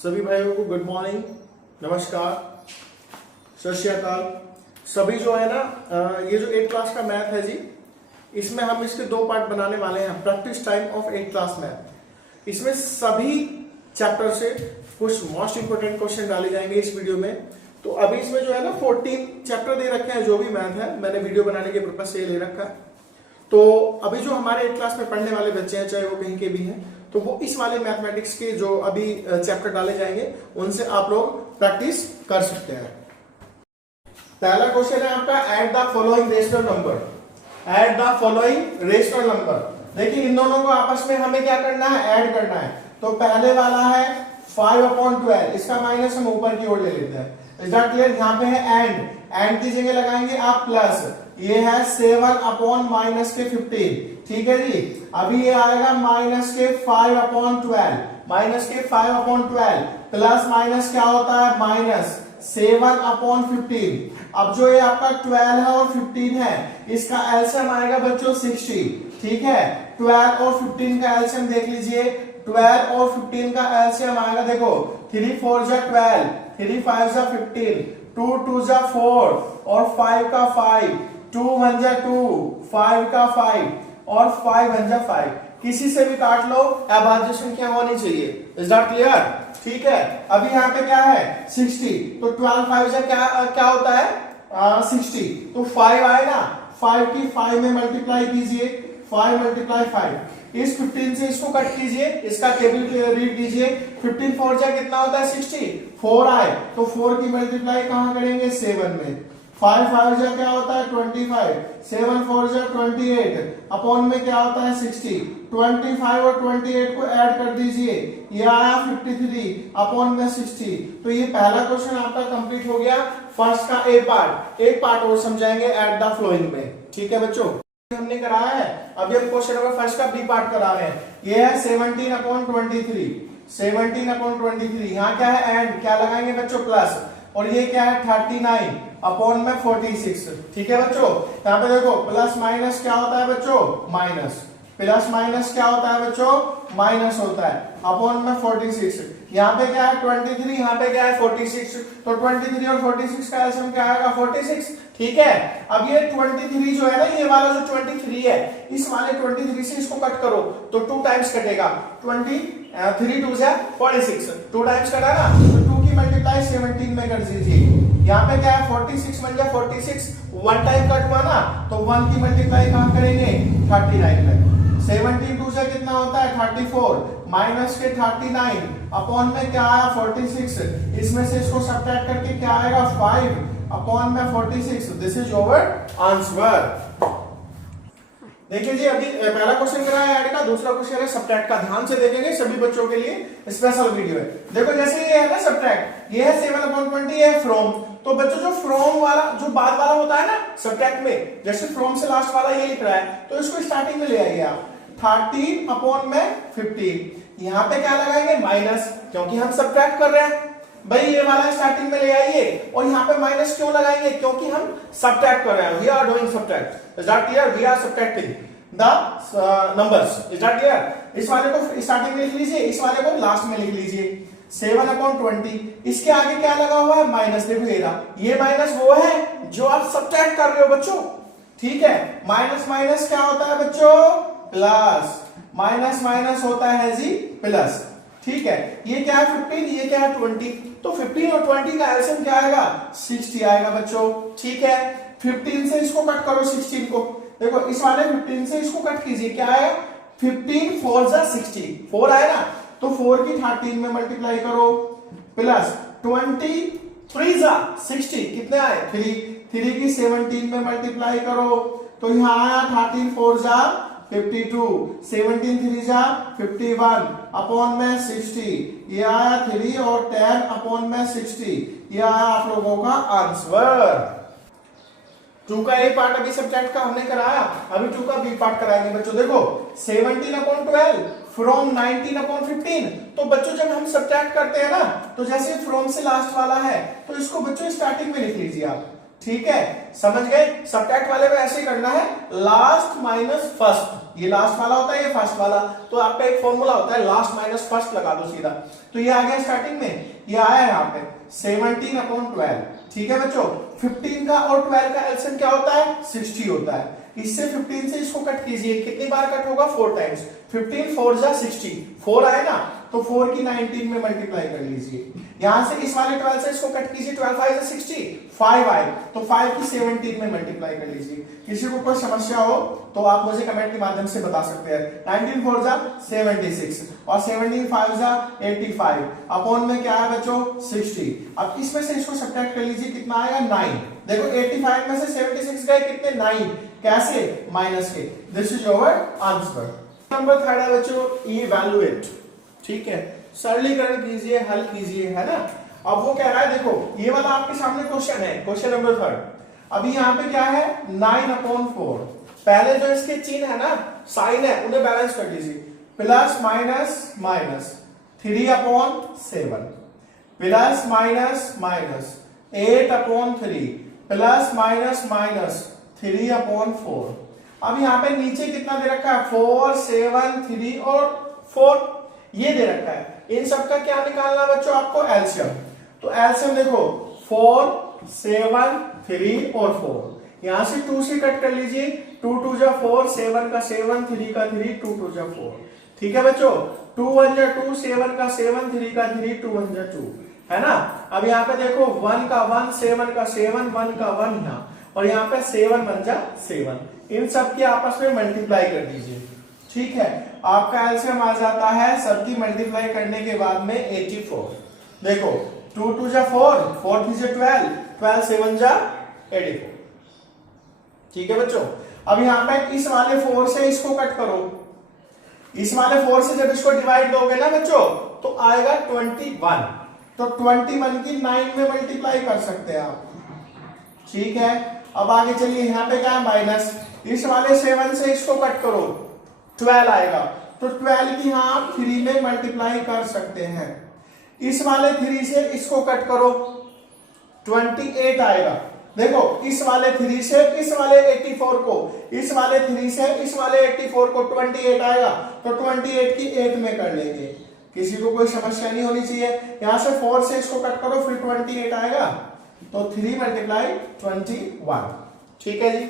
सभी भाइयों को गुड मॉर्निंग, नमस्कार, सत श्री अकाल। सभी जो है ना, ये जो 8th क्लास का मैथ है जी, इसमें हम इसके दो पार्ट बनाने वाले हैं। Practice time of 8th class math. इसमें सभी चैप्टर से कुछ मोस्ट इंपोर्टेंट क्वेश्चन डाले जाएंगे इस वीडियो में। तो अभी इसमें जो है ना 14 चैप्टर दे रखे हैं, जो भी मैथ है मैंने वीडियो बनाने के पर्पज से ले रखा है। तो अभी जो हमारे 8th क्लास में पढ़ने वाले बच्चे हैं, चाहे वो कहीं के भी हैं, तो वो इस वाले मैथमेटिक्स के जो अभी चैप्टर डाले जाएंगे उनसे आप लोग प्रैक्टिस कर सकते हैं। पहला क्वेश्चन है आपका, add the following rational number. Add the following rational number. देखिए इन दोनों को आपस में हमें क्या करना है, ऐड करना है। तो पहले वाला है 5/12, इसका माइनस हम ऊपर की ओर ले लेते हैं। Is that clear? यहाँ पे है एंड की जगह लगाएंगे आप प्लस। ये है 7/-15, ठीक है जी। अभी ये आएगा -5/12, -5/12 प्लस माइनस क्या होता है, -7/15। अब जो ये आपका 12 है और 15 है, इसका एलसीएम आएगा बच्चों 60, ठीक है। 12 और 15 का एलसीएम देख लीजिए। 12 और 15 का एलसीएम आएगा, देखो 3 4 जा 12, 3 5 जा 15, 2 2 जा 4 और 5 का 5, 2 1 जा 2, 5 का 5 और 5 1 जा 5। किसी से भी काट लो, अभाज्य संख्या होनी चाहिए। Is that clear? ठीक है। अभी यहाँ पे क्या है 60, तो 12 5 जा क्या होता है 60, तो 5 आए ना, 5 की 5 में मल्टीप्लाई कीजिए, 5 × 5। इस 15 से इसको कट कीजिए, इसका टेबल रीड कीजिए। 15 4 जा कितना होता है 60, 4 आए तो 4 की मल्टीप्लाई कहां करेंगे 7 में। 5 5 जा क्या होता है 25, 7 4 जा 28, अपॉन में क्या होता है 60। 25 और 28 को ऐड कर दीजिए, ये आया 53 अपॉन में 60। तो ये पहला क्वेश्चन आपका कंप्लीट हो गया, फर्स्ट का ए पार्ट। एक पार्ट और समझाएंगे ऐड द फ्लोइंग में, ठीक है बच्चों। हमने कराया है, अभी हम क्वेश्चन नंबर फर्स्ट का बी पार्ट करा रहे हैं। ये है 17/23, 17/23। यहाँ क्या है एंड, क्या लगाएंगे बच्चों प्लस, और ये क्या है 39 अपॉन में 46, ठीक है बच्चों। यहाँ पे देखो प्लस माइनस क्या होता है बच्चों, माइनस, प्लस माइनस क्या होता है बच्चों, माइनस होता है, अपॉन में 46। यहाँ पे क्या है 23, यहाँ पे क्या है 46, तो 23 और 46 का एलसीएम क्या आएगा 46, ठीक है। अब ये 23 जो है ना, ये वाला जो 23 है, इस वाले 23 से इसको कट करो तो 2 टाइम्स कटेगा। 3 2 जा 46, 2 टाइम्स कटा ना, तो 2 की मल्टीप्लाई 17 में कर दीजिए। यहाँ पे क्या है 46 बन गया 46, 1 टाइम कट हुआ ना, तो 1 की मल्टीप्लाई कहां करेंगे 39 में। 17 2 से कितना होता है 34, माइनस के 39 अपॉन में क्या आया 46, इसमें से इसको सब्ट्रैक्ट करके क्या आएगा 5 अपॉन में 46। This is your answer. देखिए जी, अभी पहला क्वेश्चन करा है ऐड का, दूसरा क्वेश्चन है सब्ट्रैक्ट का। ध्यान से देखेंगे, सभी बच्चों के लिए स्पेशल वीडियो है। देखो जैसे ये है ना सब्ट्रैक्ट, ये है 7/20, ये है फ्रॉम। तो बच्चों जो फ्रॉम वाला जो बाद वाला होता है ना सब्ट्रैक्ट में, जैसे फ्रॉम से लास्ट वाला ये लिख रहा है, तो इसको स्टार्टिंग में ले आइए आप। 13 अपॉन में 15, यहाँ पे क्या लगाएंगे माइनस, क्योंकि हम सब्ट्रैक्ट कर रहे हैं भाई। ये वाला स्टार्टिंग में ले आइए, और यहाँ पे माइनस क्यों लगाएंगे, क्योंकि हम सब्ट्रैक्ट कर रहे हैं। We are doing subtract. Is that clear? We are subtracting the numbers. Is that clear? इस वाले को स्टार्टिंग में लिख लीजिए, इस वाले को लास्ट में लिख लीजिए। 7/20, इसके आगे क्या लगा हुआ है माइनस, देखो ये माइनस वो है जो आप सब्ट्रैक्ट कर रहे हो बच्चों, ठीक है। माइनस माइनस क्या होता है बच्चों, प्लस, माइनस माइनस होता है जी प्लस, ठीक है। ये क्या है 15, ये क्या है 20, तो 15 और 20 का एलसीएम क्या आएगा 60 आएगा बच्चों, ठीक है। 15 से इसको कट करो 16 को, देखो इस वाले 15 से इसको कट कीजिए, क्या आएगा 15 4 जा 60, 4 आए ना, तो 4 की 13 में मल्टीप्लाई करो, प्लस 23 जा 60, कितने आए 3 की 17 में मल्टीप्लाई करो, तो यहाँ आया 13 4 जा 52, 17 3 जा 51 अपॉन में 60, ये आया 3 और 10 अपॉन में 60, ये आया आप लोगों का आंसर। 2 का ए पार्ट अभी सब्ट्रैक्ट का हमने कराया, अभी 2 का बी पार्ट कराएंगे बच्चों। देखो 17/12 फ्रॉम 19/15, तो बच्चों जब हम सब्ट्रैक्ट करते हैं ना, तो जैसे फ्रॉम से लास्ट वाला है, तो इसको बच्चों स्टार्टिंग में लिख लीजिए आप, ठीक है। समझ गए? सब्ट्रैक्ट वाले में ऐसे करना है, लास्ट माइनस फर्स्ट, ये लास्ट वाला होता है, ये फर्स्ट वाला, तो आपका एक फॉर्मूला होता है लास्ट माइनस फर्स्ट, लगा दो सीधा। तो ये आ गया स्टार्टिंग में, ये आया यहाँ पे 17/12। ठीक है बच्चों, 15 का और 12 का एलसीएम क्या होता है? 60 होता है। इससे 15 से इसको कट कीजिए, कितनी बार कट होगा? 4 टाइम्स। 15 4 जा 60, 4 आए ना, तो 4 की 19 में मल्टीप्लाई कर लीजिए। यहां से इस वाले 12 से इसको कट कीजिए, 12 5 जा 60, 5 आए तो 5 की 17 में मल्टीप्लाई कर लीजिए। किसी को कोई समस्या हो तो आप मुझे कमेंट के माध्यम से बता सकते हैं। 19 4 जा 76 और 17 5 जा 85 अपॉन में क्या है बच्चों? 60। अब इसमें से इसको सब्ट्रैक्ट कर लीजिए, कितना आएगा? 9। देखो 85 में से 76 गए कितने? 9। कैसे? माइनस के। This is your answer. Number 3 है बच्चों इवैल्यूएट। ठीक है, सरलीकरण कीजिए, हल कीजिए, है ना। अब वो कह रहा है, देखो ये वाला आपके सामने क्वेश्चन है, क्वेश्चन नंबर 3। अभी यहाँ पे क्या है? 9/4। पहले जो इसके चिन्ह है ना, साइन है, उन्हें बैलेंस कर लीजिए। Plus minus minus 3/7, plus minus minus 8/3, plus minus minus 3/4। अब यहाँ पे नीचे कितना दे रखा है? 4 7 3 और 4 ये दे रखा है। इन सब का क्या निकालना बच्चों? आपको एलसीएम। तो एलसीएम देखो 4 7 3 और 4, यहां से 2 से कट कर लीजिए। 2 2 जा 4, 7 का 7, 3 का 3, 2 2 जा 4। ठीक है बच्चों, 2 1 जा 2, 7 का 7, 3 का 3, 2 1 जा 2, है ना। अब यहाँ पे देखो 1 का 1, 7 का 7, 1 का 1 यहाँ, और यहाँ पे 7 1 जा 7। इन सब की आपस में मल्टीप्लाई कर दीजिए। ठीक है, आपका एलसीएम आ जाता है सबकी मल्टीप्लाई करने के बाद में 84। देखो 2 2 जा 4, 4 3 जा 12, 12 7 जा 84। ठीक है बच्चों, अब यहाँ पे इस वाले 4 से इसको कट करो। इस वाले 4 से जब इसको डिवाइड दोगे ना बच्चों, तो आएगा 21। तो 21 की 9 में मल्टीप्लाई कर सकते हैं आप। ठीक है, अब आगे चलिए, यहाँ पे क्या है? माइनस। इस वाले 7 से इसको कट करो, 12 आएगा, तो 12 की यहां आप 3 में मल्टीप्लाई कर सकते हैं। इस वाले 3 से इसको कट करो, 28 आएगा। देखो इस वाले 3 से इस वाले 84 को, इस वाले 3 से इस वाले 84 को 28 आएगा, तो 28 की 8 में कर लेंगे। किसी को कोई समस्या नहीं होनी चाहिए। यहां से 4 से इसको कट करो, फिर 28 आएगा, तो 3 × 21। ठीक है जी।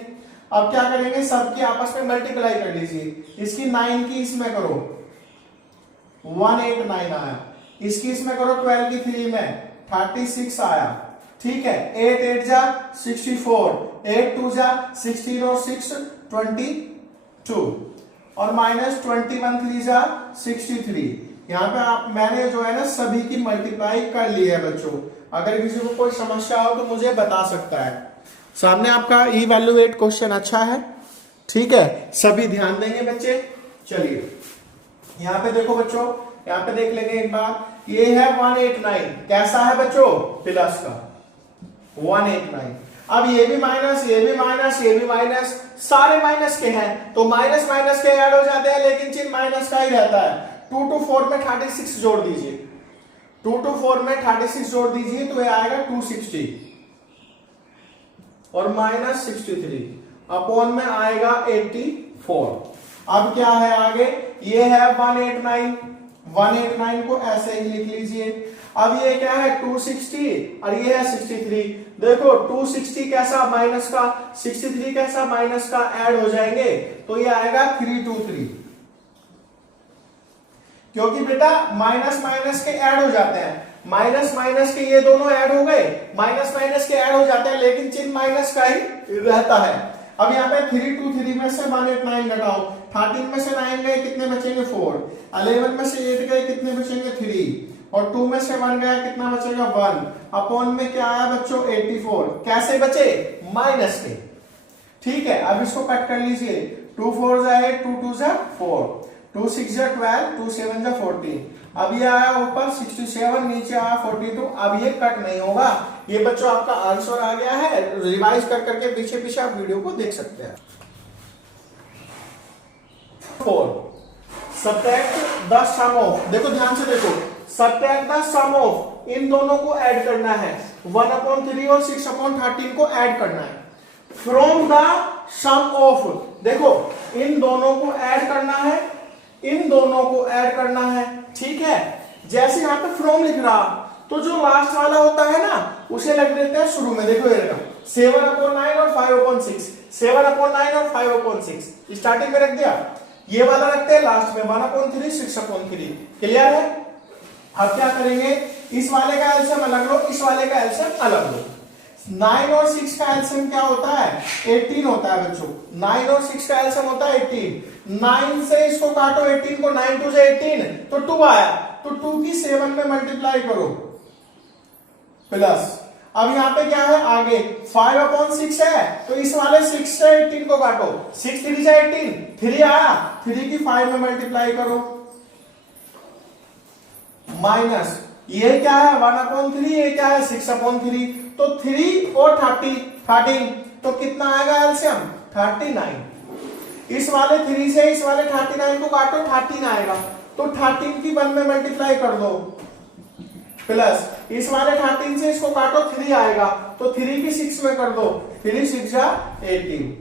अब क्या करेंगे? सबकी आपस में मल्टीप्लाई कर लीजिए। इसकी 9 की इसमें करो, 189 आया। इसकी इसमें करो 12 की 3 में, 36 आया। ठीक है, 8 8 जा 64, 8 2 जा 16 और 6 22, और माइनस 21 3 जा 63। यहाँ पे आप मैंने जो है ना सभी की मल्टीप्लाई कर ली है बच्चों। अगर किसी को कोई समस्या हो तो मुझे बता सकता है। सामने आपका इवैल्यूएट क्वेश्चन अच्छा है। ठीक है, सभी ध्यान देंगे बच्चे। चलिए यहाँ पे देखो बच्चों, यहाँ पे देख लेंगे एक बार। ये है 189, कैसा है बच्चों? प्लस का 189। अब ये भी माइनस, ये भी माइनस, ये भी माइनस, सारे माइनस के हैं, तो माइनस माइनस के ऐड हो जाते हैं, लेकिन चिन्ह माइनस का ही रहता है। 2 2 4 में 36 जोड़ दीजिए, 2 2 4 में 36 जोड़ दीजिए, तो ये आएगा 260 और माइनस 63 अपॉन में आएगा 84। अब क्या है आगे? ये है 189, 189 को ऐसे ही लिख लीजिए। अब ये क्या है? 260 और ये है 63। देखो 260 कैसा? माइनस का, 63 कैसा? माइनस का, ऐड हो जाएंगे, तो ये आएगा 323। क्योंकि बेटा माइनस माइनस के ऐड हो जाते हैं, माइनस माइनस के ये दोनों ऐड हो गए, माइनस माइनस के ऐड हो जाते हैं, लेकिन चिन्ह माइनस का ही रहता है। अब यहाँ पे 323 में से 189 घटाओ, 13 में से 9 गए, कितने बचेंगे? 4। 11 में से 8 गए, कितने बचेंगे? 3। और 2 में से 1 गया, कितना बचेगा? 1। अपॉन में क्या आया बच्चों? 84। कैसे बचे? माइनस के। ठीक है, अब इसको कट कर लीजिए। 2 4 जा 8, 2 2 जा 4, 2 6 जा 12, 2 7 जा 14। अब ये आया ऊपर 67, नीचे आया 42। अब ये कट नहीं होगा। ये बच्चों आपका आंसर आ गया है। रिवाइज कर करके पीछे पीछे आप वीडियो को देख सकते हैं। 4 सब्ट्रैक्ट द सम ऑफ, देखो ध्यान से देखो, सब्ट्रैक्ट द सम ऑफ, इन दोनों को ऐड करना है। 1/3 और 6/13 को ऐड करना है। फ्रॉम द सम ऑफ, देखो इन दोनों को ऐड करना है, इन दोनों को ऐड करना है। ठीक है, जैसे यहाँ पे फ्रॉम लिख रहा तो जो लास्ट वाला होता है ना उसे लग देते हैं शुरू में। देखो ये 7/9 और 5/6, 7/9 और 5/6 स्टार्टिंग में रख दिया, ये वाला रखते हैं लास्ट में 1/3, 6/3। क्लियर है? अब क्या करेंगे, इस वाले का एलसीएम अलग लो, इस वाले का एलसीएम अलग लो। 9 और 6 का एलसीएम क्या होता है? 18 होता है बच्चों। 9 और 6 का एलसीएम होता है 18। 9 से इसको काटो 18 को, 9 2 से 18 तो 2 आया, तो 2 की 7 में मल्टीप्लाई करो प्लस। अब यहाँ पे क्या है आगे 5/6 है, तो इस वाले 6 से 18 को काटो, 6 3 से 18, 3 आया, 3 की 5 में मल्टीप्लाई करो माइनस ये क्या है 1/3, ये क्या है 6/3, तो 3 और 13 तो कितना आएगा एलसीएम 39। इस वाले 3 से इस वाले 39 को काटो 13 आएगा, तो 13 की 1 में मल्टीप्लाई कर दो प्लस इस वाले 13 से इसको काटो 3 आएगा, तो 3 की 6 में कर दो, 3 6 18।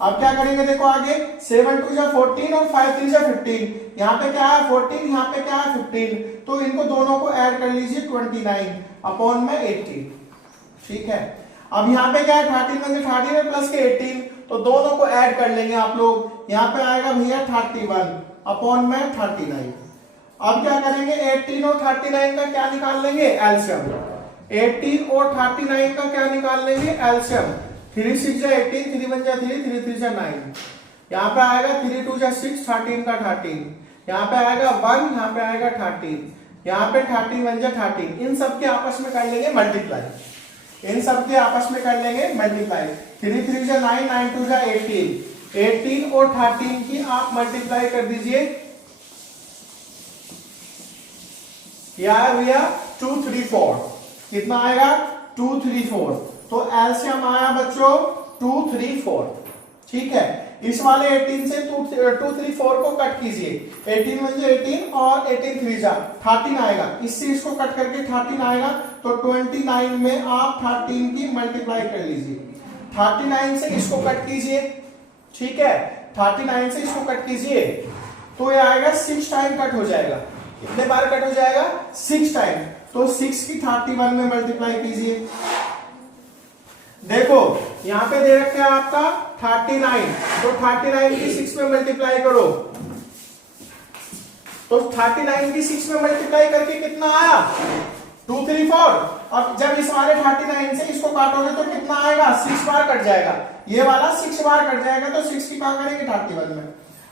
अब क्या करेंगे देखो आगे 7 2 14 और 5 3 15, यहाँ पे क्या है 14, यहाँ पे क्या है 15, तो इनको दोनों को ऐड कर लीजिए 29/18। ठीक है, अब यहाँ पे क्या है 13 में 13 है प्लस के 18, तो दोनों को ऐड कर लेंगे आप लोग, यहाँ पे आएगा भैया 31/39। अब क्या करेंगे 18 और 39 का क्या निकाल लेंगे एलसीएम, 18 और 39 का क्या निकाल लेंगे एलसीएम, 3 6 18, 3 1 3, 3 3 9, यहाँ पे आएगा 3 2 6, 13 का 13, यहाँ पे आएगा 1, यहाँ पे आएगा 13, यहाँ पे 13 1 13, इन सब के आपस में कर लेंगे मल्टीप्लाई, इन सब के आपस में कर लेंगे मल्टीप्लाई, 3 3 9, 9 2 18, 18 और 13 की आप मल्टीप्लाई कर दीजिए, क्या है भैया 2 3 4, कितना आएगा 2 3 4, तो एलसीएम आया बच्चों 2 3 4। ठीक है, इस वाले 18 से 2 3 4 को कट कीजिए, 18 1 18 और 18 3 13 आएगा, इससे इसको कट करके 13 आएगा, तो 29 में आप 13 की मल्टीप्लाई कर लीजिए, 39 से इसको कट कीजिए। ठीक है, 39 से इसको कट कीजिए तो ये आएगा 6 टाइम कट हो जाएगा, कितने बार कट हो जाएगा 6 टाइम, तो 6 की 31 में मल्टीप्लाई कीजिए। देखो यहां पे दे रखा है आपका 39, तो 39 की 6 में मल्टीप्लाई करो, तो 39 की 6 में मल्टीप्लाई करके कितना आया 2 3 4। अब जब इस वाले 39 से इसको काटोगे तो कितना आएगा 6 बार कट जाएगा, ये वाला 6 बार कट जाएगा, तो 6 की कहां करेंगे 31 में।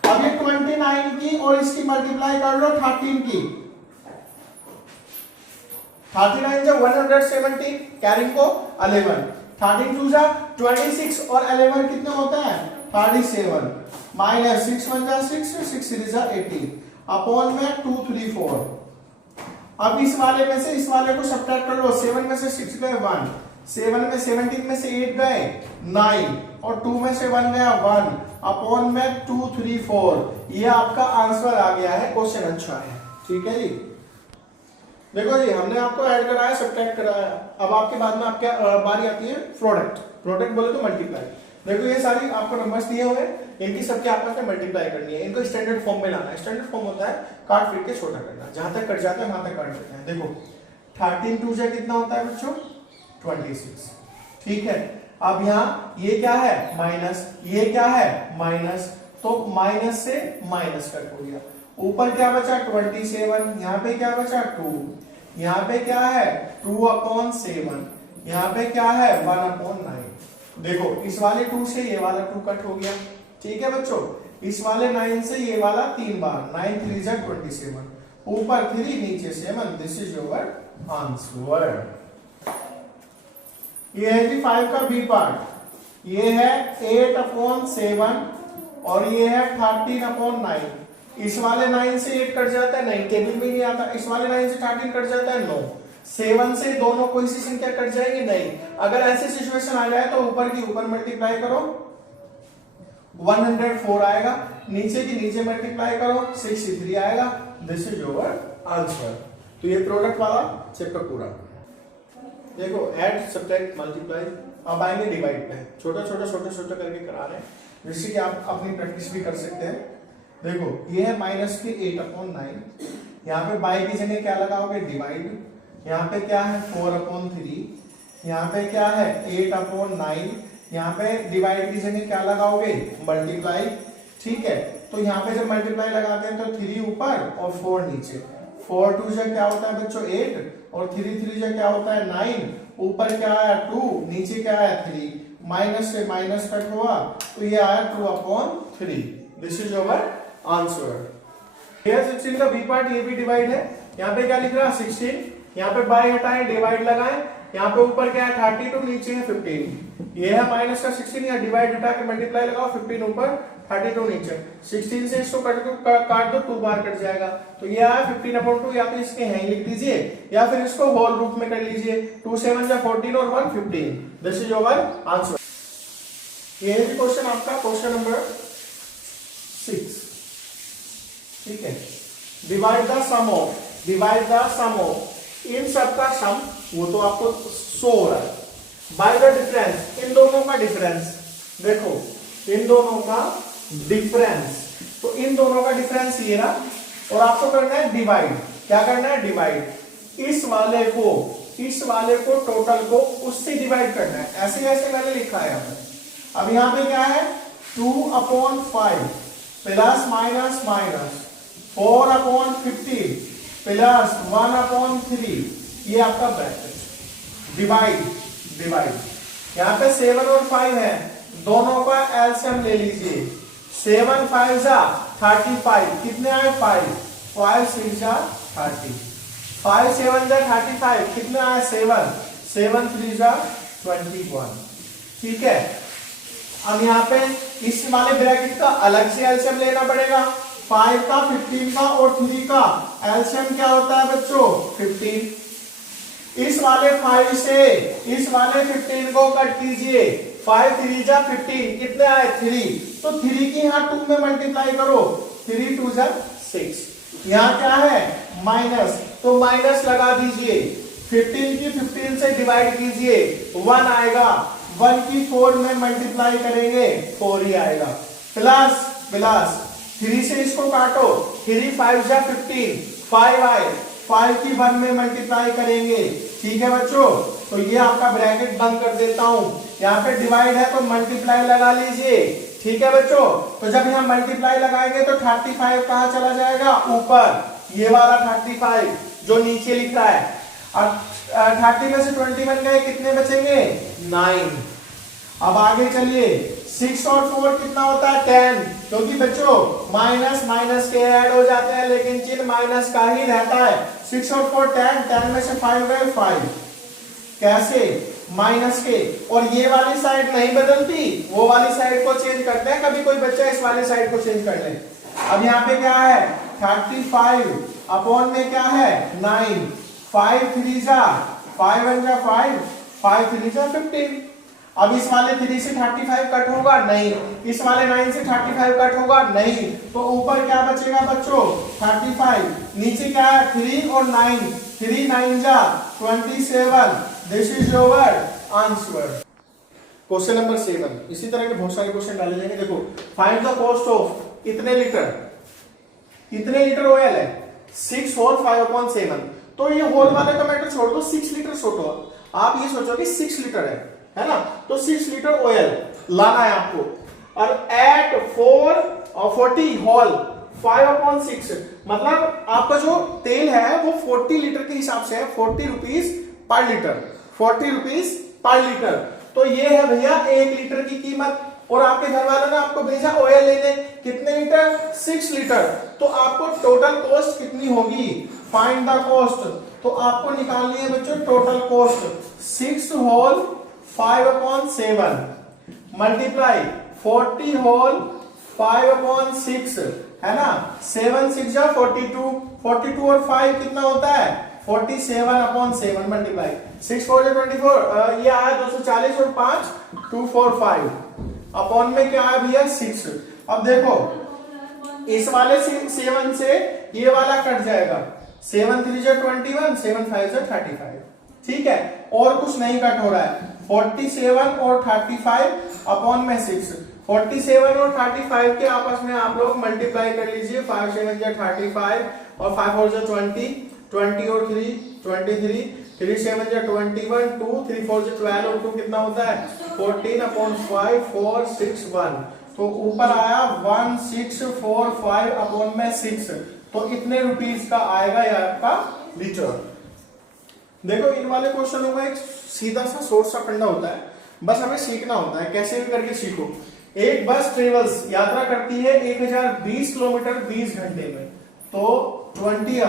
अब ये 29 की और इसकी मल्टीप्लाई कर लो 13 की, 39 जब 170, कैरिंग को 11, 13 2 26 और 11 कितने होते हैं 37, माइनस 6 1 6, 6 3 18 अपॉन में 2 3 4। अब इस वाले में से इस वाले को सब्ट्रैक्ट कर लो, 7 में से 6 गए 1, 7 में 17 में से 8 गए 9 और 2 में से 1 गया 1 अपॉन में 2 3 4। ये आपका आंसर आ गया है, क्वेश्चन अच्छा है। ठीक है जी, देखो जी हमने आपको ऐड कराया सब्ट्रैक्ट कराया, अब आपके बाद में आपके बारी आती है प्रोडक्ट, प्रोडक्ट बोले तो मल्टीप्लाई। देखो ये सारी आपको नंबर्स दिए हुए हैं, इनकी सबकी आपस में मल्टीप्लाई करनी है, इनको स्टैंडर्ड फॉर्म में लाना है। स्टैंडर्ड फॉर्म होता है काट पीट के छोटा करना, जहां तक कट जाता है वहां तक काट देते हैं। देखो 13 2 से कितना होता है बच्चों 26। ठीक है, अब यहाँ ये क्या है माइनस, ये क्या है माइनस, तो माइनस से माइनस कट हो गया, ऊपर क्या बचा 27, यहाँ पे क्या बचा 2, यहाँ पे क्या है 2/7, यहाँ पे क्या है 1/9। देखो इस वाले 2 से ये वाला 2 कट हो गया। ठीक है बच्चों, इस वाले 9 से ये वाला 3 बार, 9 3 27, ऊपर 3 नीचे 7, दिस इज योर आंसर। ये है जी 5 का बी पार्ट, ये है 8/7 और ये है 13/9। इस वाले 9 से 8 कट जाता है, नहीं टेबल में नहीं आता। इस वाले 9 से 13 कट जाता है, 9। 7 से दोनों कोई सी संख्या कट जाएगी, नहीं। अगर ऐसे सिचुएशन आ जाए तो ऊपर की ऊपर मल्टीप्लाई करो 104 आएगा, नीचे की नीचे मल्टीप्लाई करो 63 आएगा, दिस इज योर आंसर। तो ये प्रोडक्ट वाला चैप्टर पूरा। देखो ऐड सब्ट्रैक्ट मल्टीप्लाई, अब आएंगे डिवाइड पे, छोटा छोटा करके करा रहे हैं, जिससे कि आप अपनी प्रैक्टिस भी कर सकते हैं। देखो ये है माइनस के 8/9, यहाँ पे बाई की जगह क्या लगाओगे, डिवाइड। यहाँ पे क्या है 4/3, यहाँ पे क्या है 8/9, यहाँ पे डिवाइड की जगह क्या लगाओगे, मल्टीप्लाई। ठीक है, तो यहाँ पे जब मल्टीप्लाई लगाते हैं तो 3 ऊपर और 4 नीचे। 4 2 जा क्या होता है बच्चों 8 और 3 3 जा क्या होता है 9। ऊपर क्या आया 2, नीचे क्या आया 3, माइनस से माइनस कट हुआ तो ये आया 2/3। This is your answer. 16 का बी पार्ट ये भी डिवाइड है। यहाँ पे क्या लिख रहा है 16, यहाँ पे बाय हटाएं डिवाइड लगाएं, यहाँ पे ऊपर क्या है 32 नीचे है 15। ये है माइनस का 16, यहाँ डिवाइड हटा के मल्टीप्लाई लगाओ, 15 ऊपर 32 नीचे। 16 से इसको काट दो 2 बार कट जाएगा, तो ये आया 15/2। या तो इसके यहीं लिख दीजिए या फिर इसको होल रूप में कर लीजिए। 2 7 जा 14 और 1 15। This is your answer. ये है क्वेश्चन आपका, क्वेश्चन नंबर 6। ठीक है, डिवाइड द सम ऑफ, इन सब का सम वो तो आपको शो हो रहा है। बाय द डिफरेंस, इन दोनों का डिफरेंस, देखो इन दोनों का डिफरेंस, तो इन दोनों का डिफरेंस ये रहा और आपको करना है डिवाइड। क्या करना है, डिवाइड। इस वाले को टोटल को उससे डिवाइड करना है, ऐसे ऐसे मैंने लिखा है यहाँ पे। अब यहाँ पे क्या है 2/5 प्लस माइनस माइनस 4/15 प्लस 1/3, ये आपका ब्रैकेट। डिवाइड यहाँ पे 7 और 5 है, दोनों का एलसीएम ले लीजिए। 7 5 जा 35, कितने आए 5, 5 6 जा 30, 5 7 जा 35, कितने आए 7, 7 3 जा 21। ठीक है, अब यहाँ पे इस वाले ब्रैकेट का अलग से एलसीएम लेना पड़ेगा। 5 का 15 का और 3 का एलसीएम क्या होता है बच्चों 15। इस वाले 5 से इस वाले 15 को कट कीजिए, 5 3 जा 15, कितने आए 3, तो 3 की यहाँ 2 में मल्टीप्लाई करो, 3 2 जा 6। यहाँ क्या है माइनस, तो माइनस लगा दीजिए। 15 की 15 से डिवाइड कीजिए, 1 आएगा, 1 की 4 में मल्टीप्लाई करेंगे 4 ही आएगा, प्लस 3 से इसको काटो, 3 5 जा 15, 5 आए, 5 की 1 में मल्टीप्लाई करेंगे। ठीक है बच्चों, तो ये आपका ब्रैकेट बंद कर देता हूं। यहाँ पे डिवाइड है तो मल्टीप्लाई लगा लीजिए। ठीक है बच्चों, तो जब यहाँ मल्टीप्लाई लगाएंगे तो 35 कहाँ चला जाएगा ऊपर, ये वाला 35 जो नीचे लिख रहा है। और 30 में से 21 गए, कितने बचेंगे 9। अब आगे चलिए, 6 और 4 कितना होता है 10, क्योंकि बच्चों माइनस माइनस के ऐड हो जाते हैं लेकिन चिन्ह माइनस का ही रहता है। 6 और 4 10 में से 5 गए 5, कैसे माइनस के, और ये वाली साइड नहीं बदलती, वो वाली साइड को चेंज करते हैं, कभी कोई बच्चा इस वाली साइड को चेंज कर ले। अब यहाँ पे क्या है 35 अपॉन में क्या है 9, 5 3 जा 5 1 जा 5, 5 3 जा 15। अब इस वाले 3 से 35 कट होगा नहीं, इस वाले 9 से 35 कट होगा नहीं, तो ऊपर क्या बचेगा बच्चों 35, नीचे क्या है 3 और 9, 3 9 जा 27। This is your answer. Question number 7। इसी तरह के बहुत सारे क्वेश्चन डाले जाएंगे। देखो, फाइंड द कॉस्ट ऑफ कितने लीटर ऑयल है 6 होल 5/7। तो ये होल वाले टोमेटो छोड़ दो, 6 लीटर छोड़ो। आप ये सोचो कि 6 लीटर है ना, तो 6 लीटर ऑयल लाना है आपको, और एट 40 होल 5/6, मतलब आपका जो तेल है वो 40 लीटर के हिसाब से है, 40 rupees per litre, 40 rupees per litre. तो ये है भैया 1 लीटर की कीमत, और आपके घर वालों ने आपको भेजा ऑयल लेने, कितने लीटर 6 लीटर। तो आपको टोटल कॉस्ट कितनी होगी, फाइंड द कॉस्ट। तो आपको निकालनी है बच्चों total cost, 6 whole 5/7 multiply 40 whole 5/6 है ना, 7 6 जा 42, 42 और 5 कितना होता है 47/7 मल्टीप्लाई 6 4 जा 24, ये आया 240 और 5 245 अपॉन में क्या है भैया 6। अब देखो इस वाले 7 से ये वाला कट जाएगा, 7 3 जा 21, 7 5 जा 35। ठीक है, और कुछ नहीं कट हो रहा है, 47 और 35 अपॉन में 6। 47 और 35 के आपस में आप लोग मल्टीप्लाई कर लीजिए, 5 7 जा 35 और 5 4 जा 20, 20 और 3 23, 3 7 जा 21, 2 3 4 जा 12 और 2 कितना होता है 14/5 4 6 1। तो ऊपर आया 1645/6, तो इतने रुपीस का आएगा ये आपका लीटर। देखो इन वाले क्वेश्चनों में एक सीधा सा सोर्स सा फंडा होता है, बस हमें सीखना होता है, कैसे भी करके सीखो। एक बस ट्रेवल्स यात्रा करती है 1020 किलोमीटर 20 घंटे में, तो 20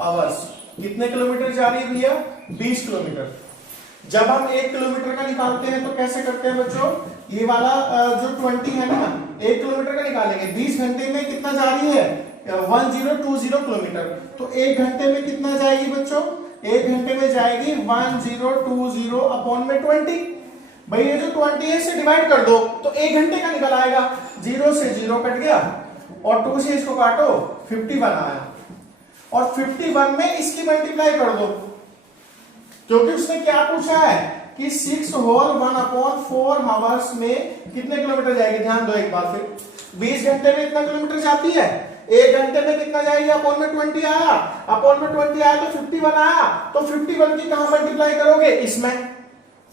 आवर्स कितने किलोमीटर जा रही है भैया 20 किलोमीटर। जब हम 1 किलोमीटर का निकालते हैं तो कैसे करते हैं बच्चों, ये वाला जो 20 है ना 1 किलोमीटर का निकालेंगे, 20 घंटे में कितना जा रही है 1020 किलोमीटर, तो 1 घंटे में कितना जाएगी बच्चों, 1 घंटे में जाएगी 1020 अपॉन में 20। भाई ये जो 20 है इसे डिवाइड कर दो तो 1 घंटे का निकल आएगा, 0 से 0 कट गया और 2 से इसको काटो 51 आया, और 51 में इसकी मल्टीप्लाई कर दो, क्योंकि उसने क्या पूछा है कि 6 होल 1/4 आवर्स में कितने किलोमीटर जाएगी। ध्यान दो एक बार फिर, 20 घंटे में इतना किलोमीटर जाती है, 1 घंटे में कितना जाएगी, अपॉन में 20 आया, अपॉन में 20 आया तो 51 आया, तो 51 की कहां मल्टीप्लाई करोगे, इसमें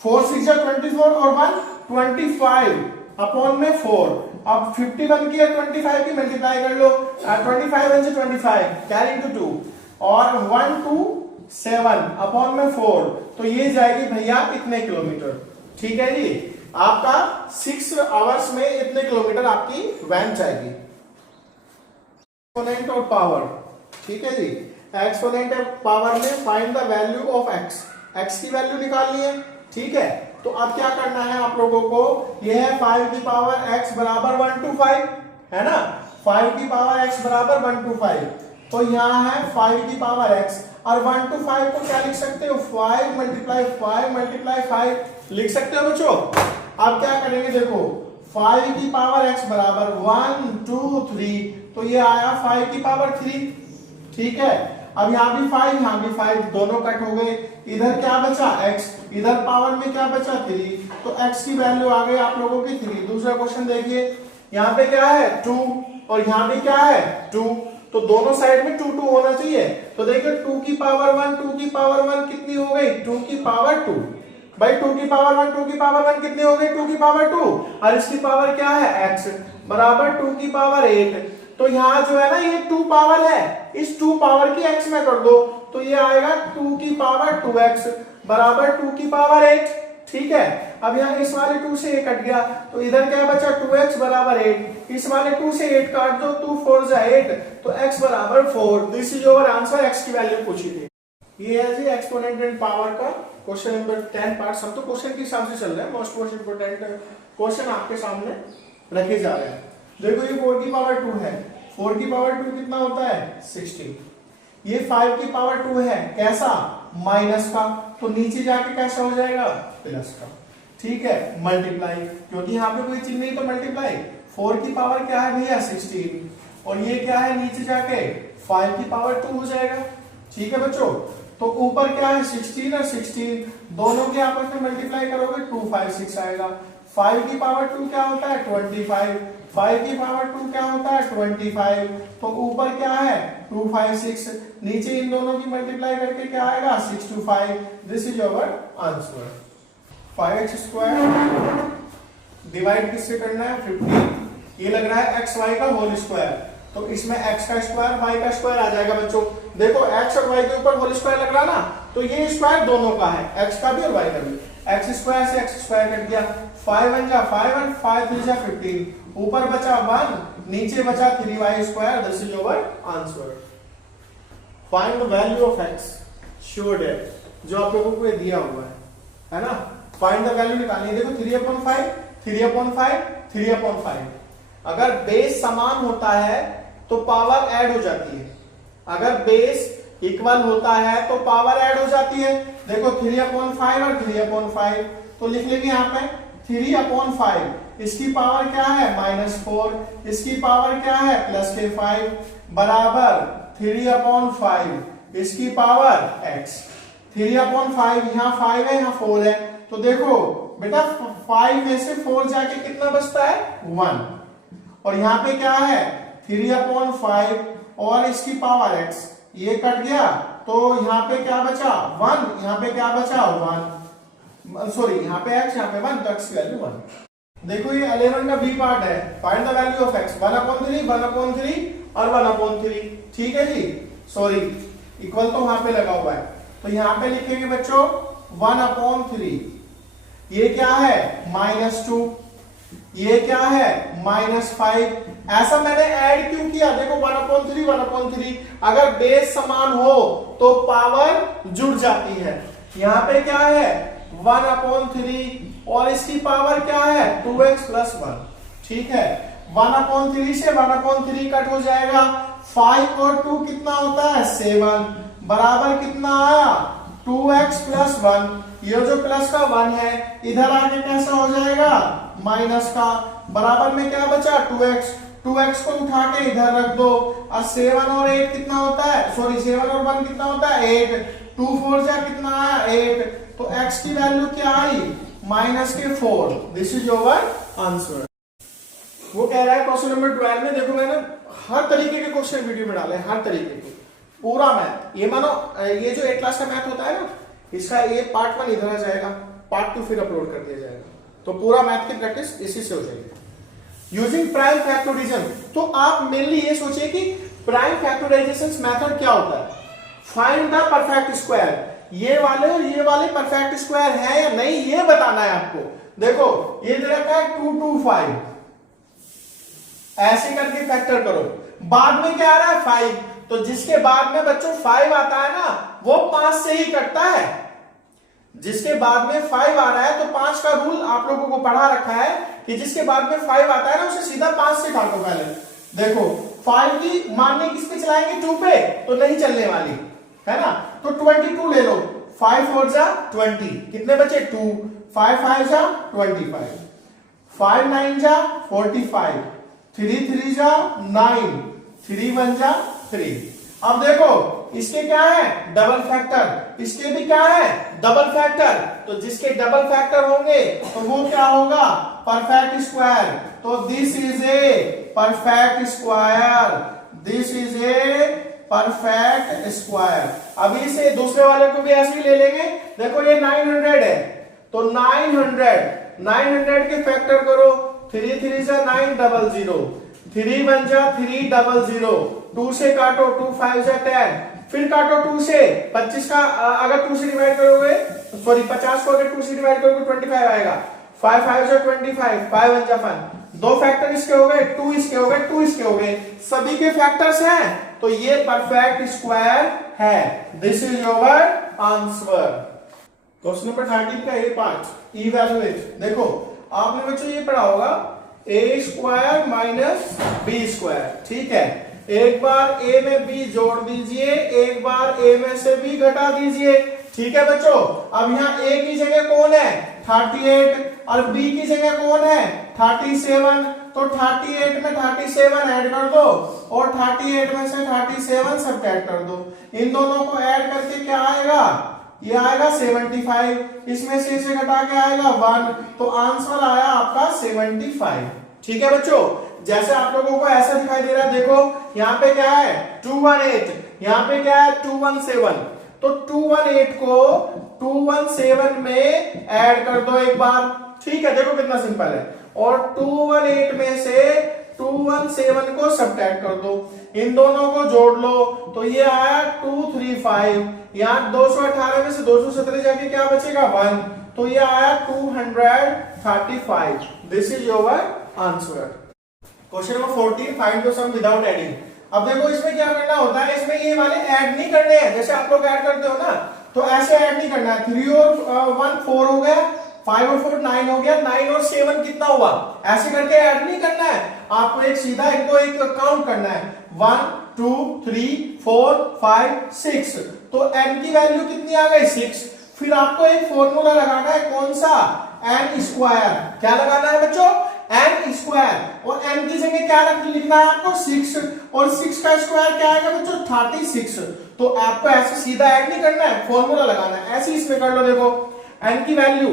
4 6 24 और 1 25 अपॉन में 4। अब 51 की 25 की मल्टीप्लाई कर लो, 25 1 से 25 कैरी टू 2 और 1 2 7 अपॉन में 4, तो ये जाएगी भैया इतने किलोमीटर। ठीक है जी, आपका 6 आवर्स में इतने किलोमीटर आपकी वैन जाएगी। एक्सपोनेंट और पावर, ठीक है जी, एक्सपोनेंट और पावर में find the value of x, x की वैल्यू निकालनी है। ठीक है, तो अब क्या करना है आप लोगों को, ये है 5 की पावर x बराबर 1 to 5 है ना, 5 की पावर x बराबर 1 to 5, तो यहाँ है 5 की पावर x, और 1 to 5 को क्या लिख सकते हो, 5 मल्टीप्लाई 5 लिख सकते हो बच्चों। अब क्या करेंगे, देखो 5 की पावर x बराबर 1 2 3, तो ये आया 5 की पावर 3। ठीक है, अब यहाँ भी 5 यहाँ भी 5, दोनों कट हो गए, इधर क्या बचा x, इधर पावर में क्या बचा 3, तो x की वैल्यू आ गई आप लोगों की 3। दूसरा क्वेश्चन देखिए, यहाँ पे क्या है 2 और यहाँ पे क्या है 2, तो दोनों साइड में 2 2 होना चाहिए, तो देखिए 2 की पावर 1 2 की पावर 1 कितनी हो गई 2 की पावर 2, भाई 2 की पावर 1 2 की पावर 1 कितनी हो गई 2 की पावर 2, और इसकी पावर क्या है x बराबर 2 की पावर 8, तो यहाँ जो है ना ये 2 पावर है, इस 2 पावर की x में कर दो, तो ये आएगा 2 की पावर 2x बराबर 2 की पावर 8। ठीक है, अब यहाँ इस वाले 2 से 1 कट गया, तो इधर क्या बचा 2x बराबर 8, इस वाले 2 से 8 काट दो, 2 4 जा 8, तो x बराबर 4। This is your answer, x की वैल्यू पूछी थी। ये है जी एक्सपोनेंट एंड पावर का क्वेश्चन नंबर 10 पार्ट। हम तो क्वेश्चन के हिसाब से चल रहे हैं, मोस्ट मोस्ट इंपोर्टेंट क्वेश्चन आपके सामने रखे जा रहे हैं। देखो ये 4 की पावर 2 है, 4 की पावर 2 कितना होता है 16, ये 5 की पावर 2 है, कैसा माइनस का, तो नीचे जाके कैसा हो जाएगा प्लस का। ठीक है, मल्टीप्लाई, क्योंकि यहाँ पे कोई चिन्ह नहीं तो मल्टीप्लाई, 4 की पावर क्या है भैया 16, और ये क्या है नीचे जाके 5 की पावर 2 हो जाएगा। ठीक है बच्चों, तो ऊपर क्या है 16 और 16 दोनों के आपस में मल्टीप्लाई करोगे 2 5 6 आएगा। 5 की पावर 2 क्या होता है 25, 5 की पावर 2 क्या होता है 25, तो ऊपर क्या है 2 5 6, नीचे इन दोनों की मल्टीप्लाई करके क्या आएगा 6 2 5। This is our answer. 5x square divide किससे करना है 15, ये लग रहा है x y का होल स्क्वायर, तो इसमें x का स्क्वायर y का स्क्वायर आ जाएगा बच्चों। देखो x और y के ऊपर होल स्क्वायर लग रहा ना, तो ये स्क्वायर दोनों का है, x का भी और y का भी, x स्क्वायर से x स्क्वायर कट गया, 5 1 जा 5 1, 5 3 जा 15, ऊपर बचा 1, नीचे बचा 3y square. This is your answer. Find the value of x, sure है जो आप लोगों को ये दिया हुआ है ना, फाइंड द वैल्यू निकालनी है। देखो 3/5 3/5 3/5, अगर बेस समान होता है तो पावर ऐड हो जाती है, अगर बेस इक्वल होता है तो पावर ऐड हो जाती है। देखो 3/5 और 3/5, तो लिख लेंगे यहाँ पे 3/5, इसकी पावर क्या है -4, इसकी पावर क्या है +5 बराबर 3/5, इसकी पावर x। 3/5 यहाँ 5 है यहाँ 4 है, तो देखो बेटा 5 में से 4 जाके कितना बचता है 1, और यहाँ पे क्या है 3/5 और इसकी पावर x, ये कट गया तो यहाँ पे क्या बचा 1, यहाँ पे क्या बचा 1, सॉरी यहाँ पे x, यहाँ पे 1, तो x की वैल्यू 1। देखो ये 11 का बी पार्ट है, find the value of x, 1/3, 1/3 और 1/3, ठीक है जी। सॉरी इक्वल तो वहां पे लगा हुआ है, तो यहाँ पे लिखेंगे बच्चों 1/3, ये क्या है -2, ये क्या है -5। ऐसा मैंने ऐड क्यों किया, देखो 1/3 1/3, अगर बेस समान हो तो पावर जुड़ जाती है। यहाँ पे क्या है 1/3 और इसकी पावर क्या है 2x + 1, ठीक है। 1/3 से 1/3 कट हो जाएगा, 5 और 2 कितना होता है 7, बराबर कितना आया 2x + 1, ये जो प्लस का 1 है इधर आके कैसा हो जाएगा माइनस का, बराबर में क्या बचा 2x को उठा के इधर रख दो, और 7 और 8 कितना होता है, सॉरी 7 और 1 कितना होता है 8, 2 4 जा कितना आया 8, तो x की वैल्यू क्या आई -4। This is your answer. वो कह रहा है क्वेश्चन नंबर 12 में, देखो मैंने हर तरीके के क्वेश्चन वीडियो में डाले, हर तरीके के, पूरा मैथ, ये मानो ये जो 8 क्लास का मैथ होता है ना, इसका ये पार्ट 1 इधर आ जाएगा, पार्ट 2 फिर अपलोड कर दिया जाएगा, तो पूरा मैथ की प्रैक्टिस इसी से हो जाएगी। यूजिंग प्राइम फैक्टराइजेशन, तो आप मेनली ये सोचिए कि प्राइम फैक्टराइजेशन मेथड क्या होता है, फाइंड द परफेक्ट स्क्वायर, ये वाले और ये वाले परफेक्ट स्क्वायर है या नहीं ये बताना है आपको। देखो ये दे रखा है 2 2 5, ऐसे करके फैक्टर करो, बाद में क्या आ रहा है 5, तो जिसके बाद में बच्चों 5 आता है ना वो 5 से ही कटता है, जिसके बाद में 5 आ रहा है तो 5 का रूल आप लोगों को पढ़ा रखा है कि जिसके बाद में 5 आता है ना उसे सीधा 5 से काटो। पहले देखो 5 की मानने किस पे चलाएंगे 2 पे, तो नहीं चलने वाली है ना, तो 22 ले लो, 5 4 जा 20, कितने बचे 2, 5 5 जा 25, 5 9 जा 45, 3 3 जा 9, 3 1 जा 3। अब देखो इसके क्या है डबल फैक्टर, इसके भी क्या है डबल फैक्टर, तो जिसके डबल फैक्टर होंगे तो वो क्या होगा परफेक्ट स्क्वायर, तो this is a perfect square, this is a perfect square. अभी से दूसरे वाले को भी ऐसे ही ले लेंगे, देखो ये 900 है, तो 900 के फैक्टर करो, 3 3 जा 9 00, 3 1 जा 3 00, 2 से काटो 2 5 जा 10, फिर काटो 2 से 25 का अगर 2 से डिवाइड करोगे, सॉरी 50 को अगर 2 से डिवाइड करोगे 25 आएगा, 5 5 जा 25, 5 1 जा 5, दो फैक्टर इसके हो गए, 2 इसके हो गए, 2 इसके हो गए, सभी के फैक्टर्स हैं, तो ये परफेक्ट स्क्वायर है। This is your answer. Question number 13 का ए पार्ट इवैल्यूएट, देखो आपने बच्चों ये पढ़ा होगा a² - b², ठीक है, एक बार a में b जोड़ दीजिए, एक बार a में से b घटा दीजिए, ठीक है बच्चों। अब यहाँ a की जगह कौन है 38 और b की जगह कौन है 37, तो 38 में 37 ऐड कर दो और 38 में से 37 सब्ट्रैक्ट कर दो, इन दोनों को ऐड करके क्या आएगा, ये आएगा 75, इसमें से इसे घटा के आएगा 1, तो आंसर आया आपका 75, ठीक है बच्चों। जैसे आप लोगों को ऐसा दिखाई दे रहा है, देखो यहाँ पे क्या है 218, यहाँ पे क्या है 217, तो 218 को 217 में ऐड कर दो एक बार, ठीक है, देखो कितना सिंपल है, और 218 में से 217 को सब्ट्रैक्ट कर दो, इन दोनों को जोड़ लो, तो ये आया 235, यहाँ 218 में से 217 जाके क्या बचेगा 1, तो ये आया 235। This is your answer. Question number 14, find the sum without adding. अब देखो इसमें क्या करना होता है, इसमें ये वाले ऐड नहीं करने हैं, जैसे आप लोग ऐड करते हो ना, तो ऐसे ऐड नहीं करना है। 3 और 1 4 हो गया, 5 और 4 9 हो गया, 9 और 7 कितना हुआ, ऐसे करके ऐड नहीं करना है, आपको एक सीधा इनको एक काउंट करना है, 1 2 3 4 5 6, तो n की वैल्यू कितनी आ गई 6। फिर आपको एक फॉर्मूला लगाना है, कौन सा n², क्या लगाना है बच्चों n², और n की जगह क्या लिखना है आपको 6, और 6 का स्क्वायर क्या आएगा बच्चों 36, तो आपको ऐसे सीधा ऐड नहीं करना है, फॉर्मूला लगाना है, ऐसे इसमें कर लो। देखो n की वैल्यू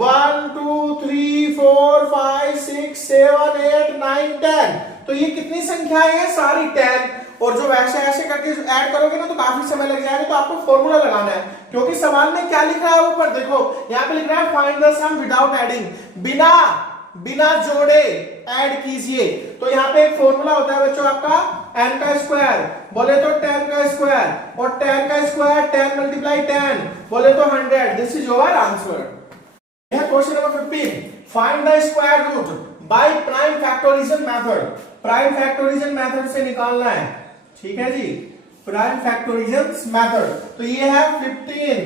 1 2 3 4 5 6 7 8 9 10, तो ये कितनी संख्याएं हैं सारी 10, और जो वैसे ऐसे करके ऐड करोगे ना तो काफी समय लग जाएगा, तो आपको फॉर्मूला लगाना है, क्योंकि सवाल में क्या लिख रहा है ऊपर देखो, यहाँ पे लिख रहा है find the sum without adding, बिना जोड़े ऐड कीजिए। तो यहाँ पे एक फॉर्मूला होता है बच्चों आपका n का स्क्वायर, बोले तो 10 का स्क्वायर, और 10 का स्क्वायर 10 मल्टीप्लाई 10 बोले तो 100। This is your answer. Question number 15, find the square root by prime factorial method. Prime factorial method से निकालना है, ठीक है जी, प्राइम फैक्टोरियल मेथड। तो ये है 15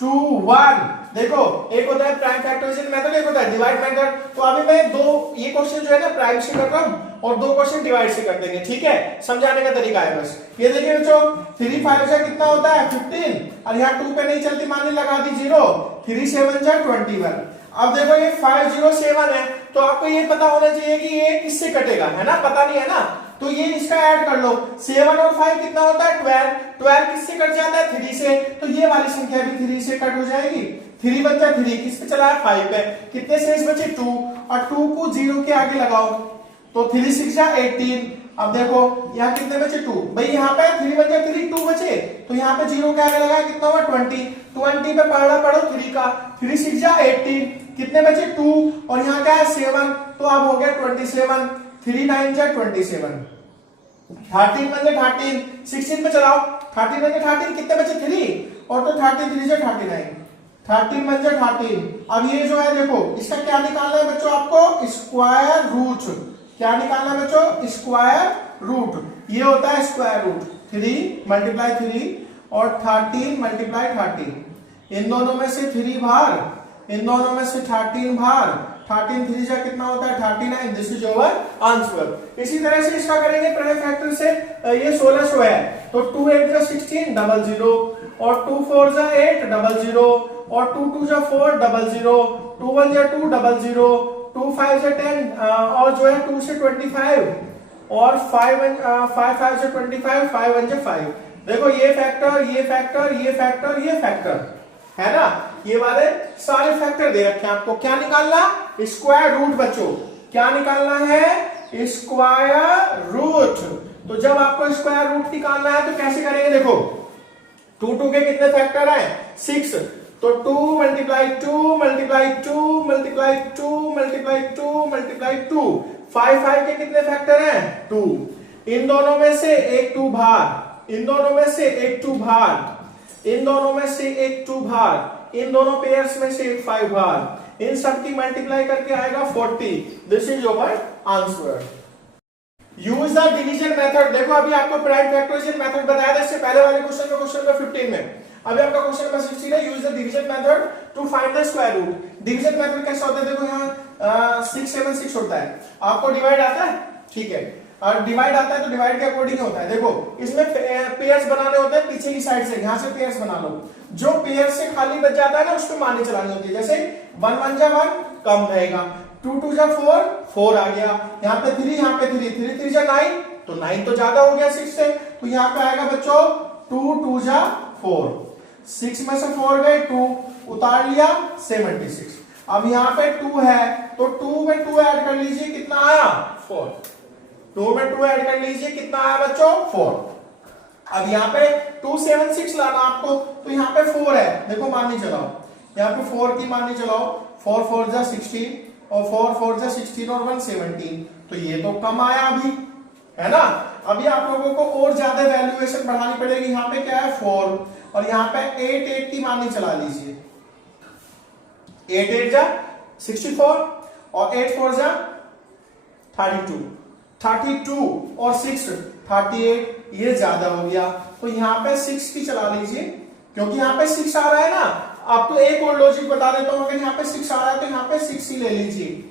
2 1। देखो एक होता है प्राइम फैक्टोरियल मेथड, एक होता है डिवाइड मेथड। तो अभी मैं दो ये क्वेश्चन जो है ना प्राइम से कर रहा हूं और दो क्वेश्चन डिवाइड से कर देंगे, ठीक है, समझाने का तरीका है बस। ये देखिए बच्चों 3 5 जा कितना होता है 15, और यहाँ 2 पे नहीं चलती, मान ली लगा दी 0, 3 7 जा 21। अब देखो ये 507 है, तो आपको ये पता होना चाहिए कि ये किससे कटेगा, है ना, पता नहीं है ना, तो ये इसका ऐड कर लो। 7 और 5 कितना होता है 12, 12 किससे कट जाता है 3 से, तो ये वाली संख्या भी 3 से कट हो जाएगी। 3 बचा 3 किस पे चला है 5 पे, कितने शेष बचे 2, और 2 को 0 के आगे लगाओ तो 3 6 जा 18। अब देखो यहाँ कितने बचे 2, भाई यहाँ पे 3 बचे 3 2 बचे, तो यहाँ पे 0 के आगे लगाया कितना हुआ 20, 20 पे पढ़ा पढ़ो 3 का, 3 6 जा 18, कितने बचे 2, और यहाँ क्या है 7, तो अब हो गया 27, 3 9 जा 27, 13 बचे 13, 16 पे चलाओ, 13 बचे 13 कितने बचे 3, और तो 33 जा 39, 13 बन जा 13। अब ये जो है देखो इसका क्या निकालना है बच्चों, आपको स्क्वायर रूट, क्या निकालना है बच्चों स्क्वायर रूट। ये होता है स्क्वायर रूट 3 मल्टीप्लाई 3 और 13 मल्टीप्लाई 13, इन दोनों में से 3 बाहर, इन दोनों में से 13 बाहर, 13 3 जा कितना होता है 39। This is your answer. इसी तरह से इसका करेंगे प्राइम फैक्टर से, ये 1600 है, तो 2 8 जा 16 00, और 2 4 जा 8 00, और 2 2 जा 4 00, 2 1 जा 2 00, 2 5 जा 10, और जो है 2 से 25, और 5 5 से 25, 5 1 जा 5। देखो ये फैक्टर, ये फैक्टर, ये फैक्टर, ये फैक्टर, है ना, ये वाले सारे फैक्टर दे रखे हैं आपको। क्या निकालना, स्क्वायर रूट बच्चों, क्या निकालना है स्क्वायर रूट। तो जब आपको स्क्वायर रूट निकालना है तो कैसे करेंगे, देखो 2 2 के कितने फैक्टर हैं 6, तो 2 multiply 2 multiply 2 multiply 2 multiply 2 multiply 2, 5 5 के कितने फैक्टर हैं 2, इन दोनों में से एक 2 बाहर, इन दोनों में से एक 2 बाहर, इन दोनों में से एक 2 बाहर, इन दोनों पेयर्स में से एक 5 बाहर, इन सब की मल्टीप्लाई करके आएगा 40। This is your answer. Use the division method. देखो अभी आपको प्राइम फैक्टोरियल मेथड बताया था इससे पहले वाले क्वेश्चन में, क्वेश्चन नंबर 15 में। अभी आपका क्वेश्चन नंबर 16 है, use the division method to find the square root. Division method कैसा होता है, देखो यहाँ 6 7 6 होता है, आपको डिवाइड आता है, ठीक है, और डिवाइड आता है तो डिवाइड के अकॉर्डिंग होता है। देखो इसमें पेयर्स बनाने होते हैं पीछे की साइड से, यहाँ से पेयर्स बना लो, जो पेयर से खाली बच जाता है ना उसको मानी चलानी होती है। जैसे 1 1 जा 1 कम रहेगा, 2 2 जा 4 4 आ गया, यहाँ पे 3, यहाँ पे 3 3 3 जा 9, तो 9 तो ज्यादा हो गया 6 से, तो यहाँ पे आएगा बच्चों 2 2 जा 4, 6 में से 4 गए 2 उतार लिया 76। अब यहाँ पे 2 है तो 2 में 2 ऐड कर लीजिए, कितना आया 4, 2 में 2 ऐड कर लीजिए, कितना आया बच्चों 4। अब यहाँ पे 2 7 6 लाना आपको, तो यहाँ पे 4 है, देखो मानी चलाओ, यहाँ पे 4 की मानी चलाओ, 4 4 जा 16, और 4 4 जा 16 और 1 17, तो ये तो कम आया अभी, है ना। अभी आप लोगों को और ज्यादा वैल्यूएशन बढ़ानी पड़ेगी। यहाँ पे क्या है 4, और यहाँ पे 8 8 की मानी चला लीजिए, 8 8 जा 64, और 8 4 जा 32, 32 और 6 38, ये ज्यादा हो गया, तो यहाँ पे 6 की चला लीजिए, क्योंकि यहाँ पे 6 आ रहा है ना। आपको एक और लॉजिक बता देता हूं, अगर यहाँ पे 6 आ रहा है तो यहाँ पे 6 ही ले लीजिए,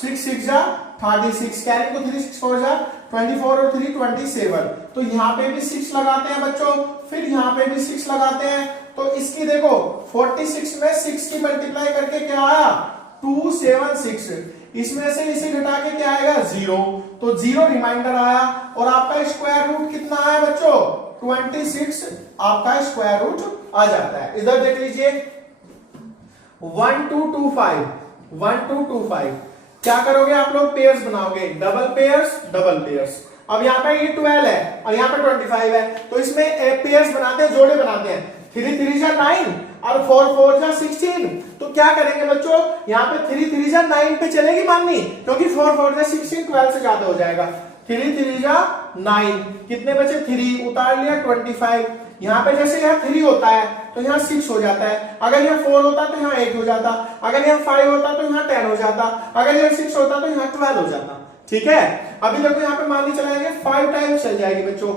6 6 जा 36, कैरी को 3 6 4 जा 24 और 3 27, तो यहाँ पे भी 6 लगाते हैं बच्चों, फिर यहाँ पे भी 6 लगाते हैं, तो इसकी देखो 46 में 6 की मल्टीप्लाई करके क्या आया 276, इसमें से इसे घटा के क्या आएगा 0, तो 0 रिमाइंडर आया, और आपका स्क्वायर रूट कितना आया बच्चों 26, आपका स्क्वायर रूट आ जाता है। इधर देख लीजिए 1 2 2 5, 1 2 2 5, क्या करोगे आप लोग पेयर्स बनाओगे, डबल पेयर्स, अब यहाँ पे ये 12 है और यहाँ पे 25 है, तो इसमें पेयर्स बनाते हैं, जोड़े बनाते हैं। 3 3 जा 9 और 4 4 जा 16। तो क्या करेंगे बच्चों, यहाँ पे 3 3 जा 9 पे चलेगी माननी, क्योंकि 4 4 जा 16 12 से ज्यादा हो जाएगा। 3 3 जा 9, कितने बचे 3, उतार लिया 25। यहाँ पे जैसे यहाँ 3 होता है तो यहाँ 6 हो जाता है, अगर यहाँ 4 होता तो यहाँ 8 हो जाता, अगर यहाँ 5 होता तो यहाँ 10 हो जाता, अगर यहाँ 6 होता तो यहाँ 12 हो जाता। ठीक है, अभी देखो यहाँ पे माननी चलाएंगे 5 टाइम्स चल जाएगी बच्चों।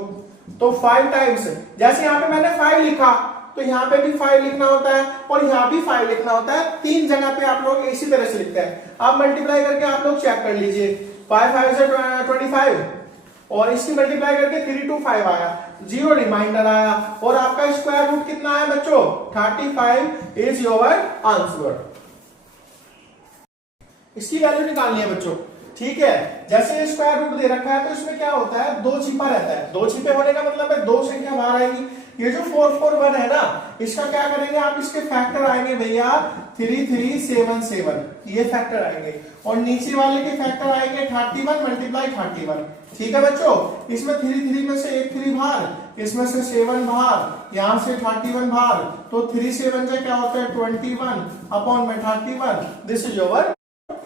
तो 5 टाइम्स, जैसे यहाँ पे मैंने 5 लिखा तो यहाँ पे भी 5 लिखना होता है और यहाँ भी 5 लिखना होता है। 3 जगह पे आप लोग इसी तरह से लिखते हैं। आप मल्टीप्लाई करके आप लोग चेक कर लीजिए, 5 5 से 25 और इसकी मल्टीप्लाई करके 3 2 5 आया, 0 रिमाइंडर आया और आपका स्क्वायर रूट कितना है बच्चों, 35 इज योर आंसर। इसकी वैल्यू निकालनी है बच्चों। ठीक है, जैसे स्क्वायर रूट दे रखा है तो इसमें क्या होता है, 2 छिपा रहता है। 2 छिपे होने का मतलब है 2 संख्या बाहर आएगी। ये जो 441 है ना, इसका क्या करेंगे आप, इसके फैक्टर आएंगे भैया 3377, ये फैक्टर आएंगे और नीचे वाले के फैक्टर आएंगे 31 मल्टीप्लाई 31। ठीक है बच्चों, इसमें 3 3 में से एक 3 बाहर, इसमें से 7 बाहर, यहां से 31 बाहर, तो 3 7 से क्या होता है 21 अपॉन में 31। दिस इज योर,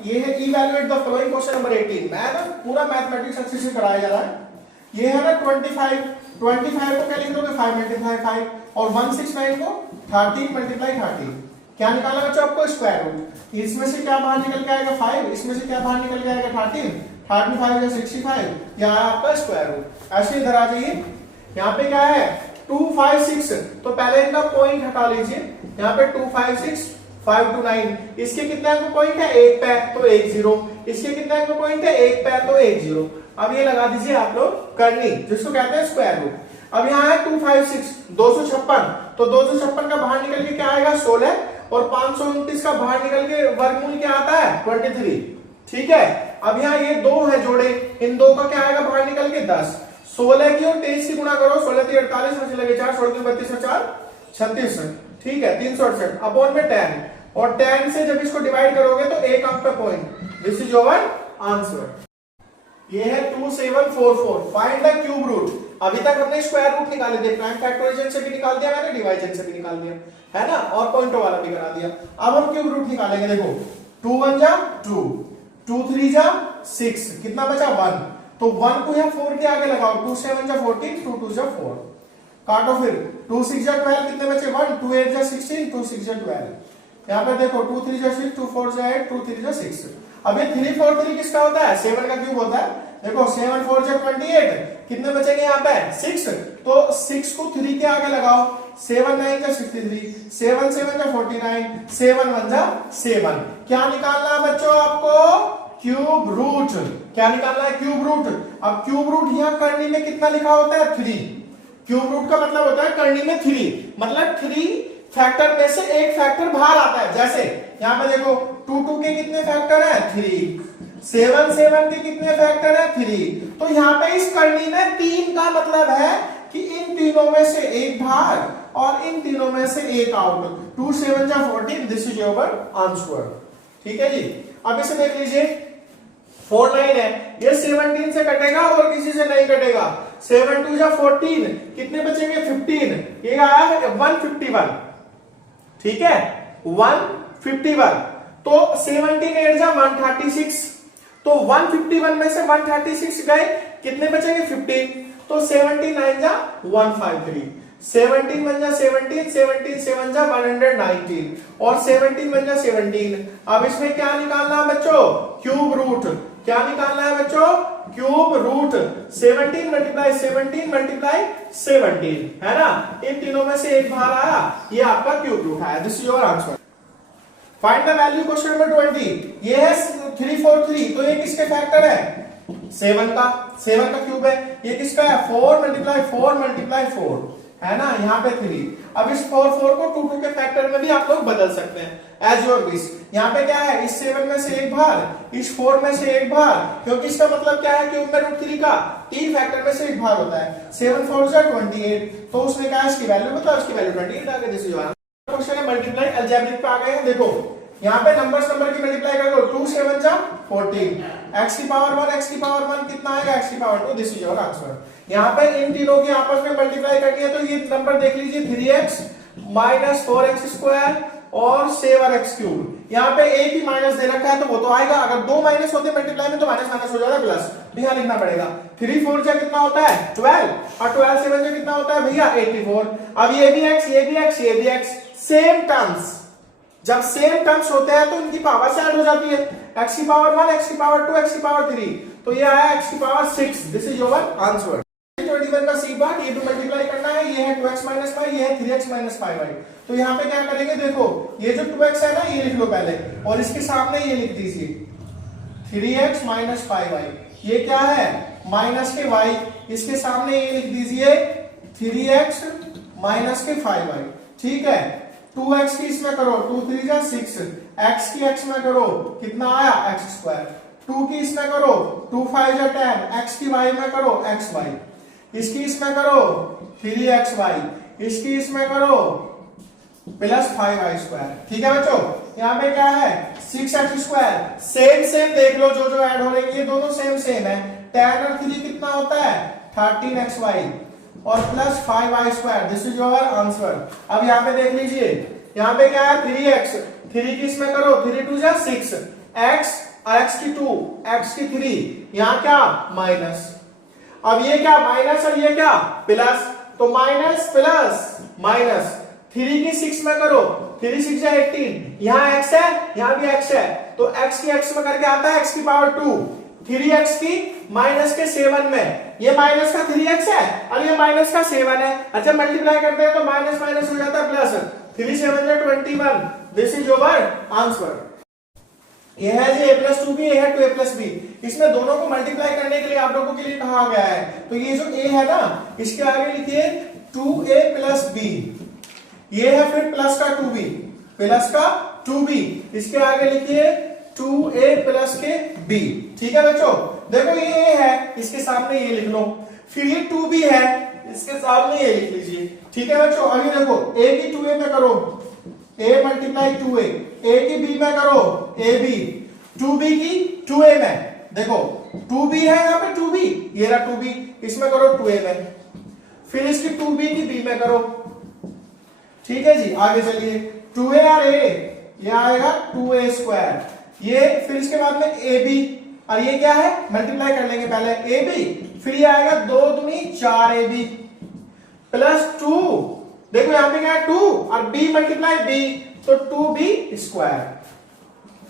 ये है evaluate the following question number 18। मैं ना पूरा मैथमेटिक्स अच्छे से कराया जा रहा है। ये है ना 25 को क्या लिख दोगे 5 मल्टीप्लाई 5 और 169 को 13 मल्टीप्लाई 13। क्या निकाला बच्चों आपको, स्क्वायर रूट। इसमें से क्या बाहर निकल के आएगा 5, इसमें से क्या बाहर निकल के आएगा 13, 35 या 65, यह है आपका स्क्वायर रूट। ऐसे इधर आ जाइए, यहाँ पे क्या है 256, तो पहले इनका पॉइंट हटा लीजिए। यहाँ पे 256 5 to 9, इसके कितने अंक पॉइंट है, 1 पे तो 1 0, इसके कितने अंक पॉइंट है, 1 पे तो 1 0। अब ये लगा दीजिए आप लोग करनी, जिसको कहते हैं स्क्वायर रूट। अब यहाँ है 256 256, तो 256 का बाहर निकल के क्या आएगा 16 और 529 का बाहर निकल के वर्गमूल क्या आता है 23। ठीक है, अब यहाँ ये 2 है जोड़े, इन 2 का क्या आएगा बाहर निकल के 10। 16 की और 23 की गुणा करो, 16 3 48 में लगे 4, 16 32 और 4 36। ठीक है, 368 अपॉन में 10, और 10 से जब इसको डिवाइड करोगे तो एक अंक पे point. This is your answer. ये है 2744। Find the cube root. अभी तक हमने स्क्वायर रूट निकाले थे, प्राइम फैक्टराइजेशन से भी निकाल दिया मैंने, डिवाइजन से भी निकाल दिया है ना, और पॉइंटों वाला भी करा दिया। अब हम क्यूब रूट निकालेंगे। देखो 2 1 जा 2, 2 3 जा 6, कितना बचा 1, तो 1 को यहाँ 4 के आगे लगाओ, 2 7 जा 14, 2 2 जा 4, काटो फिर 2 6 जा 12, कितने बचे 1, 2 8 जा 16, 2 6 जा 12। यहाँ पे देखो 2 3 जा 6, 2 4 जा 8, 2 3 जा 6। अब ये 3 4 3 किसका होता है, 7 का क्यूब होता है। देखो 7 4 जा 28, कितने बचेंगे यहाँ पे 6, तो 6 को 3 के आगे लगाओ, 7 9 जा 63, 7 7 जा 49, 7 1 जा 7। क्या निकालना है बच्चों आपको, क्यूब रूट। क्या निकालना है, क्यूब रूट। अब क्यूब रूट यहाँ करनी में कितना लिखा होता है 3। क्यूब रूट का मतलब होता है करनी में 3, मतलब 3 फैक्टर में से एक फैक्टर बाहर आता है। जैसे यहाँ पे देखो 2 2 के कितने फैक्टर है 3, 7 7 के कितने फैक्टर है 3, तो यहाँ पे इस करनी में 3 का मतलब है कि इन तीनों में से एक बाहर और इन तीनों में से एक आउट। 2 7 जा 14, दिस इज योर आंसर। ठीक है जी, अब इसे देख लीजिए 4 9 है, ये 17 से कटेगा और किसी से नहीं कटेगा। 7 2 जा 14, कितने बचेंगे 15, ये आया है 151। ठीक है 151, तो 17 8 जा 136, तो 151 में से 136 गए, कितने बचेंगे 15, तो 17 9 जा 153, 17 1 जा 17, 17 7 जा 119 और 17 1 जा 17। अब इसमें क्या निकालना है बच्चों, क्यूब रूट। क्या निकालना है बच्चों, क्यूब रूट। 17 मल्टीप्लाई 17 मल्टीप्लाई 17 है ना, इन तीनों में से एक बाहर आया, ये आपका क्यूब रूट है। This is your answer. Find the value question number 20। ये है 343, तो ये किसके फैक्टर है 7 का, 7 का क्यूब है। ये किसका है 4 मल्टीप्लाई 4 मल्टीप्लाई 4 है ना, यहाँ पे 3। अब इस 4 4 को 2 2 के फैक्टर में भी आप लोग बदल सकते हैं एज योर विश। यहाँ पे क्या है, इस 7 में से एक बाहर, इस 4 में से एक बाहर, क्योंकि इसका मतलब क्या है क्यूब में रूट 3 का 3 फैक्टर में से एक बाहर होता है। 7 4 जा 28, तो उसमें क्या है इसकी वैल्यू बताओ, इसकी वैल्यू 28 आ गई। दिस इज योर क्वेश्चन है मल्टीप्लाई अलजेब्रिक पे आ गए हैं। देखो यहाँ पे नंबर की मल्टीप्लाई कर दो, 2 7 जा 14, x की पावर 1 x की पावर 1 कितना आएगा x की power 2, this is your answer. यहाँ पे इन तीनों की आपस में मल्टीप्लाई करनी है तो ये नंबर देख लीजिए 3x माइनस 4x स्क्वायर और 7x क्यूब। यहाँ पे एक ही माइनस दे रखा है तो वो तो आएगा, अगर दो माइनस होते मल्टीप्लाई में तो माइनस माइनस हो जाएगा प्लस, तो यहाँ लिखना पड़ेगा 3 4 जा कितना होता है 12 और 12 7 जा कितना होता है भैया 84। अब ये भी x ये भी x ये भी x, सेम टर्म्स, जब सेम टर्म्स होते हैं तो उनकी पावर से ऐड हो जाती है, x की पावर 1 x की पावर 2 x की पावर 3, तो ये आया x की power 6, this is your answer. 21 का सी पार्ट, ये भी मल्टीप्लाई करना है, ये है 2x माइनस 5, ये है 3x माइनस 5y। तो यहाँ पे क्या करेंगे, देखो ये जो 2x है ना ये लिख लो पहले और इसके सामने ये लिख दीजिए 3x माइनस 5y, ये क्या है माइनस के y, इसके सामने ये लिख दीजिए 3x माइनस के 5y, ठीक है। 2x की इसमें करो 2 3 जा 6, x की x में करो कितना आया x स्क्वायर, 2 की इसमें करो 2 5 जा 10, x की y में करो xy, इसकी इसमें करो 3xy, इसकी इसमें करो प्लस 5y स्क्वायर, ठीक है बच्चों। यहाँ पे क्या है 6x स्क्वायर, सेम सेम देख लो जो जो ऐड हो रही है ये दोनों सेम सेम है, 10 और 3 कितना होता है 13xy और plus 5y square, this is your answer. अब यहाँ पे देख लीजिए, यहाँ पे क्या है 3x, 3 की इसमें करो 3 2 जा 6, x और x की 2 x की 3, यहाँ क्या माइनस, अब ये क्या माइनस और ये क्या प्लस, तो माइनस प्लस माइनस, 3 की 6 में करो 3 6 जा 18, यहाँ x है यहाँ भी x है, तो x की x में करके आता है x की पावर 2, 3x की माइनस के 7 में, ये माइनस का 3x है और ये माइनस का 7 है, अच्छा मल्टीप्लाई करते हैं तो माइनस माइनस हो जाता है प्लस, 3 7 जा 21, दिस इज योर आंसर। ये है जी a प्लस 2b, ये है 2a प्लस b, इसमें दोनों को मल्टीप्लाई करने के लिए आप लोगों के लिए कहा गया है, तो ये जो a है ना इसके आगे लिखिए 2a प्लस b, ये है फिर प्लस का 2b, प्लस का 2b, इसके आगे लिखिए 2a प्लस के b, ठीक है बच्चों। देखो ये a है इसके सामने ये लिख लो, फिर ये 2b है इसके सामने ये लिख लीजिए, ठीक है बच्चों। अभी देखो a की 2a में करो a मल्टीप्लाई 2a, a की b में करो ab, 2b की 2a में, देखो 2b है यहाँ पे 2b, ये रहा 2b, इसमें करो 2a में, फिर इसकी 2b की b में करो, ठीक है जी। आगे चलिए 2a और a, ये आएगा 2a स्क्वायर, ये फिर इसके बाद में ab, और ये क्या है मल्टीप्लाई कर लेंगे पहले ab, फिर ये आएगा 2 दूनी 4ab प्लस 2, देखो यहाँ पे क्या है 2 और b मल्टीप्लाई b, तो 2b स्क्वायर,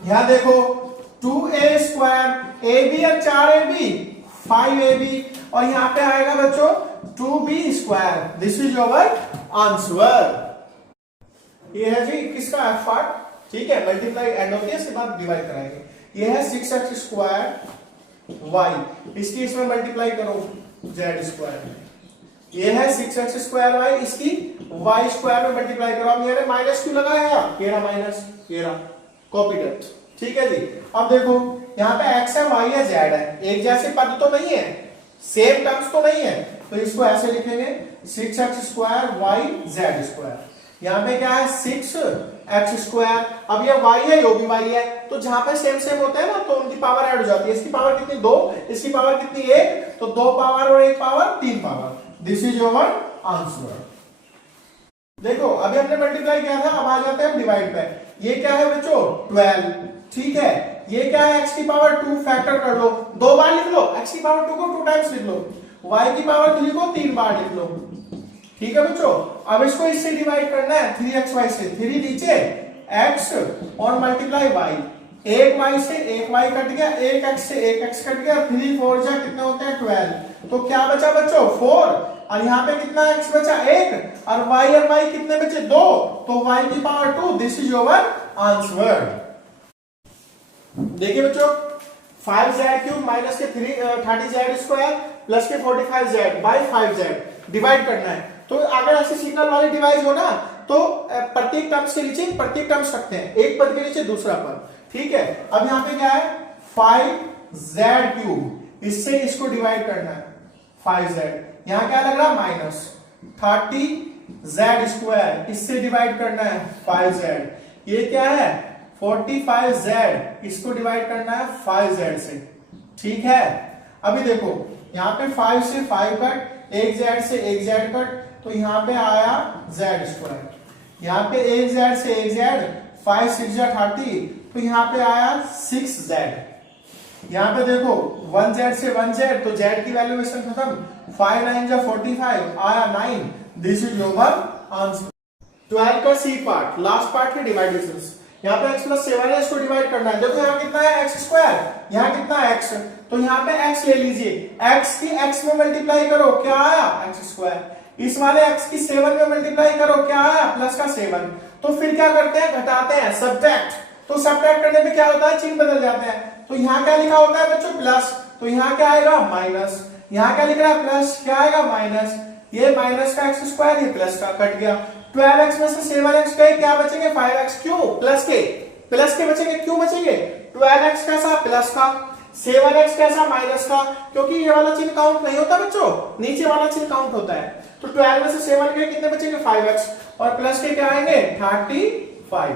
यहां देखो 2a स्क्वायर, ab और 4ab 5ab, और यहां पे आएगा बच्चों 2b square, this is your answer. ये है जी किसका f पार्ट, ठीक है, मल्टीप्लाई एंड होती है इसके बाद डिवाइड कराएंगे। ये है 6x स्क्वायर y, इसकी इसमें मल्टीप्लाई करो z स्क्वायर, ये है 6x स्क्वायर y, इसकी y स्क्वायर में मल्टीप्लाई करो, अब ये माइनस क्यों लगा है, ये रहा माइनस, ये रहा कॉपी कट, ठीक है जी। अब देखो यहाँ पे x है y है z है, एक जैसे पद तो नहीं है, सेम टर्म्स तो नहीं है, तो इसको ऐसे लिखेंगे 6x square y z square, यहाँ पे क्या है 6x स्क्वायर, अब ये y है यो भी y है, तो जहां पे सेम सेम होते हैं ना तो उनकी पावर ऐड हो जाती है, इसकी पावर कितनी 2, इसकी पावर कितनी 1, तो 2 पावर और 1 power 3 power, this is your answer. देखो अभी हमने मल्टीप्लाई किया था, अब आ जाते हैं हम डिवाइड पे, ये क्या है बच्चों 12, ठीक है, ये क्या है x की पावर 2, फैक्टर कर लो, 2 बार लिख लो, x की पावर 2 को 2 टाइम्स लिख लो, y की पावर 3 को 3 बार लिख लो, ठीक है बच्चों। अब इसको इससे डिवाइड करना है 3xy से, 3 नीचे x और मल्टीप्लाई y, एक y से एक y कट गया, एक x से एक x कट गया, 3 4 जा कितने होते हैं 12, तो क्या बचा बच्चों 4, और यहाँ पे कितना x बचा 1, और y कितने बचे 2, तो y की power 2, this is your answer. देखिए बच्चों 5z क्यूब माइनस के 30z स्क्वायर प्लस के 45z बाई 5z डिवाइड करना है, तो अगर ऐसे सिग्नल वाले डिवाइस हो ना तो प्रत्येक टर्म्स के नीचे प्रत्येक टर्म्स रखते हैं, एक पद के नीचे दूसरा पद, ठीक है। अब यहाँ पे क्या है 5z क्यूब, इससे इसको डिवाइड करना है 5z, यहाँ क्या लग रहा माइनस 30z स्क्वायर, इससे डिवाइड करना है 5z, ये क्या है 45z, इसको डिवाइड करना है 5z से, ठीक है। अभी देखो यहाँ पे 5 से 5 कट, एक जेड से एक जेड कट, तो यहाँ पे आया जेड स्क्वायर। यहाँ पे एक जेड से एक जेड, 5 6 जा 30, तो यहाँ पे आया 6 जेड। यहाँ पे देखो 1 जेड से 1 जेड, तो जेड की वैल्यूएशन खत्म, 5 9 जा 45 आया 9। This is your answer. 12 का सी पार्ट, लास्ट पार्ट है डिवाइडेशंस। यहाँ पे x प्लस 7 है, इसको डिवाइड करना है। देखो यहाँ कितना है x स्क्वायर, यहाँ कितना है x, तो यहाँ पे x ले लीजिए, x की x में मल्टीप्लाई करो, क्या आया x स्क्वायर। इस वाले x की 7 में मल्टीप्लाई करो, क्या आया प्लस का 7। तो फिर क्या करते हैं, घटाते हैं, सब्ट्रैक्ट। तो सब्ट्रैक्ट करने में क्या होता है, चिन्ह बदल जाते हैं। तो यहाँ क्या लिखा होता है बच्चों, प्लस, तो यहाँ क्या आएगा माइनस। यहाँ क्या लिख रहा है, प्लस, क्या आएगा माइनस। ये माइनस का x स्क्वायर, ये प्लस का, कट गया। 12x में से 7x गए, क्या बचेंगे 5x, क्यों प्लस के बचेंगे, क्यों बचेंगे, 12x कैसा प्लस का, 7x कैसा माइनस का, क्योंकि ये वाला चिन्ह काउंट नहीं होता बच्चों, नीचे वाला चिन्ह काउंट होता है। तो 12 में से 7 गए, कितने बचेंगे 5x, और प्लस के क्या आएंगे 35।